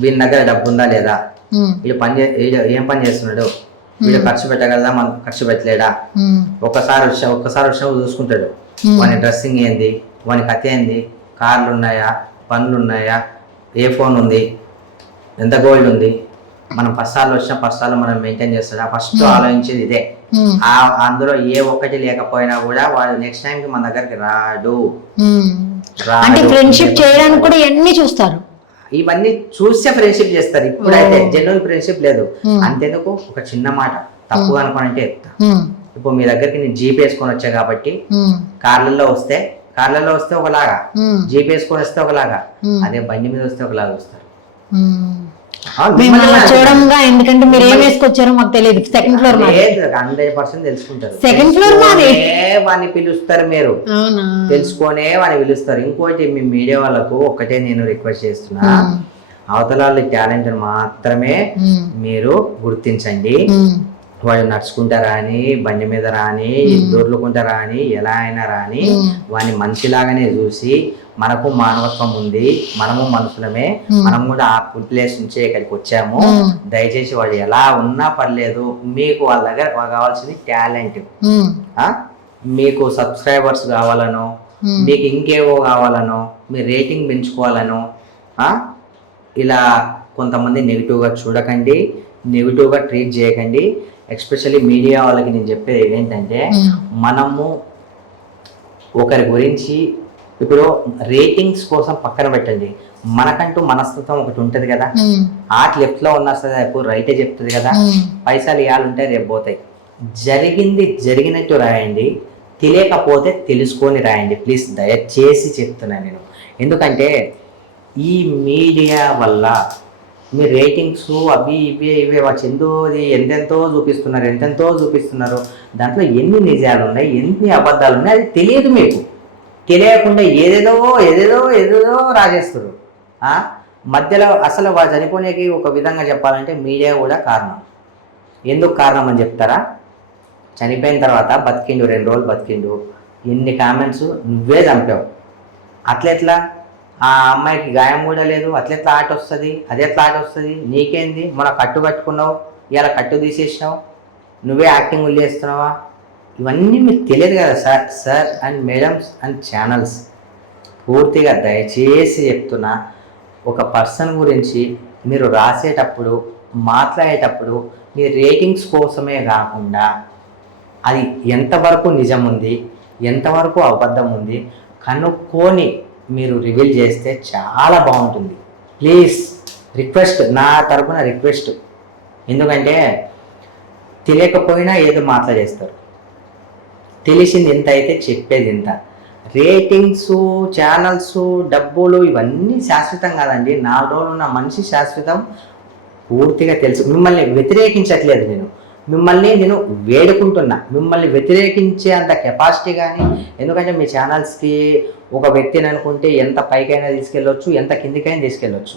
వీని దగ్గర డబ్బు ఉందా లేదా, వీడు ఏం పని చేస్తున్నాడు, వీడు ఖర్చు పెట్టగలదా, మనం ఖర్చు పెట్టలేడా, ఒక్కసారి వచ్చినప్పుడు చూసుకుంటాడు. వాని డ్రెస్సింగ్ ఏంది, వాని కథ ఏంది, కార్లు ఉన్నాయా, పనులు ఉన్నాయా, ఏ ఫోన్ ఉంది, ఎంత గోల్డ్ ఉంది, మనం 10 సార్లు వచ్చినా 10 సార్లు మనం మెయింటైన్ చేస్తాడా, ఫస్ట్ ఆలోచించేది ఇదే. అందులో ఏ ఒక్కటి లేకపోయినా కూడా వాడు నెక్స్ట్ టైం కి మన దగ్గరికి రాడు. అంటే ఫ్రెండ్షిప్ చేయడానికి కూడా ఇవన్నీ చూస్తారు, ఇవన్నీ చూసే ఫ్రెండ్షిప్ చేస్తారు. ఇప్పుడైతే జెన్యున్ ఫ్రెండ్షిప్ లేదు. అంతెందుకు, ఒక చిన్న మాట తప్పు అనుకోనంటే చెప్తా. ఇప్పుడు మీ దగ్గరికి నేను జీప్ వేసుకొని వచ్చా కాబట్టి కార్లలో వస్తే ఒకలాగా, జీప్ వేసుకొని వస్తే ఒకలాగా, అదే బండి మీద వస్తే ఒకలాగా వస్తారు. చూడంగా, ఎందుకంటే మీరు ఏం వేసుకొచ్చారో మాకు తెలియదు. సెకండ్ ఫ్లోర్ 100% తెలుసుకుంటారు. సెకండ్ ఫ్లోర్ వాడిని పిలుస్తారు, మీరు తెలుసుకొనే వాడిని పిలుస్తారు. ఇంకోటి మీ మీడియా వాళ్ళకు ఒక్కటే నేను రిక్వెస్ట్ చేస్తున్నా, అవతల టాలెంట్ మాత్రమే మీరు గుర్తించండి. వాడు నడుచుకుంటారా అని, బండి మీద రాని, దొర్లుకుంటారా అని, ఎలా అయినా రాని, వాడిని మనిషిలాగానే చూసి, మనకు మానవత్వం ఉంది, మనము మనుషులమే, మనం కూడా ఆ ఫుడ్ ప్లేస్ నుంచే ఇక్కడికి వచ్చాము, దయచేసి వాడు ఎలా ఉన్నా పర్లేదు, మీకు వాళ్ళ దగ్గర కావాల్సింది టాలెంట్. మీకు సబ్స్క్రైబర్స్ కావాలనో, మీకు ఇంకేవో కావాలనో, మీ రేటింగ్ పెంచుకోవాలనో, ఇలా కొంతమంది నెగిటివ్గా చూడకండి, నెగిటివ్గా ట్రీట్ చేయకండి. ఎస్పెషల్లీ మీడియా వాళ్ళకి నేను చెప్పేది ఏంటంటే, మనము ఒకరి గురించి ఇప్పుడు రేటింగ్స్ కోసం పక్కన పెట్టండి, మనకంటూ మనస్తత్వం ఒకటి ఉంటది కదా. ఆర్ట్ లెఫ్ట్ లో ఉన్నా సరే రేపు రైటే చెప్తుంది కదా, పైసలు ఇవ్వాలంటే రేపు పోతాయి. జరిగినట్టు రాయండి, తెలియకపోతే తెలుసుకొని రాయండి ప్లీజ్, దయచేసి చెప్తున్నా నేను. ఎందుకంటే ఈ మీడియా వల్ల మీ రేటింగ్స్ అవి ఇవే చందోది ఎంతెంతో చూపిస్తున్నారు. దాంట్లో ఎన్ని నిజాలు ఉన్నాయి, ఎన్ని అబద్ధాలు ఉన్నాయి, అది తెలియదు. మీకు తెలియకుండా ఏదేదో రాజేస్తారు. మధ్యలో అసలు వాడు చనిపోనేకి ఒక విధంగా చెప్పాలంటే మీడియా కూడా కారణం. ఎందుకు కారణం అని చెప్తారా? చనిపోయిన తర్వాత బతికిండు, 2 రోజులు బతికిండు, ఎన్ని కామెంట్స్, నువ్వే చంపావు, అట్లెట్లా, ఆ అమ్మాయికి గాయం కూడా లేదు, అట్లెట్లా ఆట వస్తుంది, అదెట్లా ఆట వస్తుంది, నీకేంది, మన కట్టు కట్టుకున్నావు, ఇలా కట్టు తీసేసినావు, నువ్వే యాక్టింగ్ చేస్తున్నావా, ఇవన్నీ మీకు తెలియదు కదా sir and madams and channels. పూర్తిగా దయచేసి చెప్తున్నా, ఒక పర్సన్ గురించి మీరు రాసేటప్పుడు, మాట్లాడేటప్పుడు మీ రేటింగ్స్ కోసమే కాకుండా అది ఎంతవరకు నిజం ఉంది, ఎంతవరకు అబద్ధం ఉంది కనుక్కొని మీరు రివీల్ చేస్తే చాలా బాగుంటుంది. ప్లీజ్ రిక్వెస్ట్, నా తరపున రిక్వెస్ట్. ఎందుకంటే తెలియకపోయినా ఏదో మాట్లాడేస్తారు, తెలిసింది ఎంత అయితే చెప్పేది ఎంత. రేటింగ్స్, ఛానల్స్, డబ్బులు ఇవన్నీ శాశ్వతం కాదండి. 4 రోజులు ఉన్న మనిషి శాశ్వతం, పూర్తిగా తెలుసు. మిమ్మల్ని వ్యతిరేకించట్లేదు మిమ్మల్ని నేను వేడుకుంటున్నా, మిమ్మల్ని వ్యతిరేకించే అంత కెపాసిటీ కానీ. ఎందుకంటే మీ ఛానల్స్కి ఒక వ్యక్తిని అనుకుంటే ఎంత పైకైనా తీసుకెళ్ళొచ్చు, ఎంత కిందికైనా తీసుకెళ్ళొచ్చు.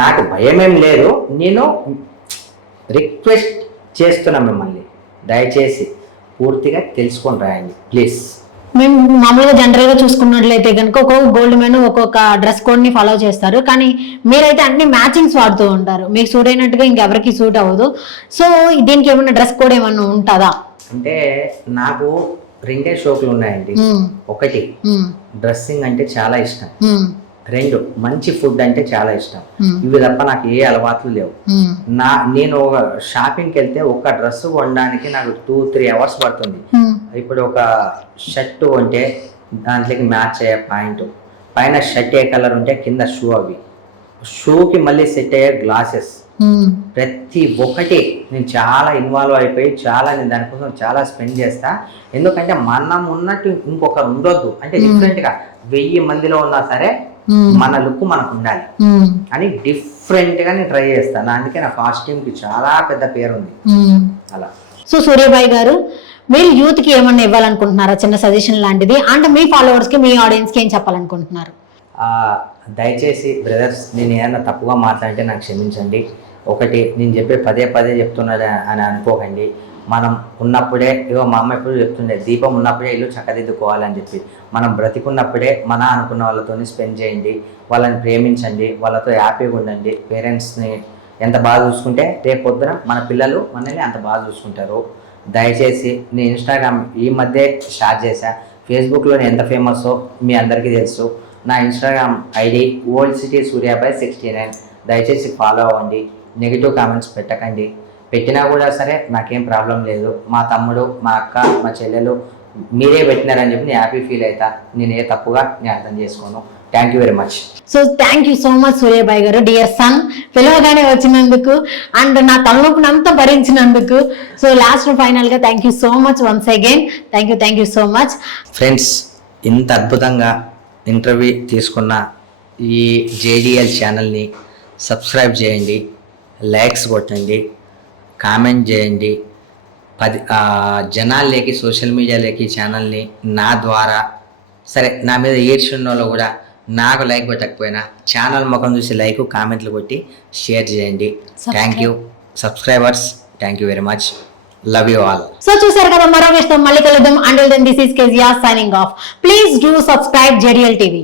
నాకు భయమేం లేదు, నేను రిక్వెస్ట్ చేస్తున్నా మిమ్మల్ని, దయచేసి పూర్తిగా తెలుసుకొని రాయండి ప్లీజ్. మేము మామూలుగా జనరల్ గా చూసుకున్నట్లయితే కనుక ఒక్కొక్క గోల్డ్ మెన్ ఒక్కొక్క డ్రెస్ కోడ్ ని ఫాలో చేస్తారు, కానీ మీరైతే అన్ని మ్యాచింగ్స్ వాడుతూ ఉంటారు. మీకు సూట్ అయినట్టుగా ఇంకెవరికి సూట్ అవ్వదు. సో దీనికి ఏమన్నా డ్రెస్ కోడ్ ఏమన్నా ఉంటుందా? అంటే నాకు 2 షోకులు ఉన్నాయండి. ఒకటి, డ్రెస్సింగ్ అంటే చాలా ఇష్టం. 2, మంచి ఫుడ్ అంటే చాలా ఇష్టం. ఇవి తప్ప నాకు ఏ అలవాట్లు లేవు. నేను ఒక షాపింగ్కి వెళ్తే ఒక డ్రెస్ కొనడానికి నాకు 2-3 అవర్స్ పడుతుంది. ఇప్పుడు ఒక షర్ట్ కొంటే దాంట్లోకి మ్యాచ్ అయ్యే పాయింట్, పైన షర్ట్ ఏ కలర్ ఉంటే కింద షూ, అవి షూకి మళ్ళీ సెట్ అయ్యే గ్లాసెస్, ప్రతి ఒక్కటి నేను చాలా ఇన్వాల్వ్ అయిపోయి నేను దానికోసం చాలా స్పెండ్ చేస్తా. ఎందుకంటే మనం ఉన్నట్టు ఇంకొకరు ఉండొద్దు, అంటే డిఫరెంట్గా 1000 మందిలో ఉన్నా సరే మన లుక్ మనకు ఉండాలి అని డిఫరెంట్ గా నేను ట్రై చేస్తాను. అందుకే నా కాస్ట్యూమ్ కి చాలా పెద్ద పేరు ఉంది. అలా. సో సూర్యబాయ్ గారు, మీరు యూత్ కి ఏమన్నా ఇవ్వాలనుకుంటున్నారా, చిన్న సజెషన్ లాంటిది? అంటే మీ ఫాలోవర్స్ కి, మీ ఆడియన్స్ కి ఏం చెప్పాలనుకుంటున్నారు? దయచేసి బ్రదర్స్, నేను ఏదైనా తప్పుగా మాట్లాడితే నాకు క్షమించండి. ఒకటి, నేను చెప్పే పదే చెప్తున్నది అని అనుకోకండి. మనం ఉన్నప్పుడే, మా అమ్మ ఎప్పుడు చెప్తుండే, దీపం ఉన్నప్పుడే ఇల్లు చక్కదిద్దుకోవాలని చెప్పి. మనం బ్రతికున్నప్పుడే మన అనుకున్న వాళ్ళతో స్పెండ్ చేయండి, వాళ్ళని ప్రేమించండి, వాళ్ళతో హ్యాపీగా ఉండండి, పేరెంట్స్ని ఎంత బాగా చూసుకుంటే రేపు పొద్దున మన పిల్లలు మనల్ని అంత బాగా చూసుకుంటారు. దయచేసి నేను ఇన్స్టాగ్రామ్ ఈ మధ్య స్టార్ట్ చేశా. ఫేస్బుక్లో నేను ఎంత ఫేమస్సో మీ అందరికీ తెలుసు. నా ఇన్స్టాగ్రామ్ ఐడి ఓల్డ్ సిటీ సూర్యాబాయ్ 69. దయచేసి ఫాలో అవ్వండి. నెగిటివ్ కామెంట్స్ పెట్టకండి. పెట్టినా కూడా సరే నాకేం ప్రాబ్లం లేదు. మా తమ్ముడు, మా అక్క, మా చెల్లెలు మీరే పెట్టినారని చెప్పి నేను హ్యాపీ ఫీల్ అవుతా. నేను ఏ తప్పుగా నేను అర్థం చేసుకోను. Thank you very much. So thank you so much Suryabhai garu, dear son, పిలవగానే వచ్చినందుకు అండ్ నా తలనొప్పిని అంతా భరించినందుకు. సో లాస్ట్ ఫైనల్ గా thank you so much once again. Thank you so much. Friends, ఇంత అద్భుతంగా ఇంటర్వ్యూ తీసుకున్న ఈ జేడిఎల్ ఛానల్ని సబ్స్క్రైబ్ చేయండి, లైక్స్ కొట్టండి, కామెంట్ చేయండి. జనాల్లోకి సోషల్ మీడియాలోకి ఛానల్ని నా ద్వారా సరే నా మీద ఏడ్చున్న కూడా నాకు లైక్ కొట్టకపోయినా ఛానల్ ముఖం చూసి లైక్ కామెంట్లు కొట్టి షేర్ చేయండి. Thank you subscribers. Thank you very much. Love you all. So చూసారు కదా, మరో విషయం మళ్ళీ కలుద్దాం. Until then this is Kezia signing off. Please do subscribe JDL TV.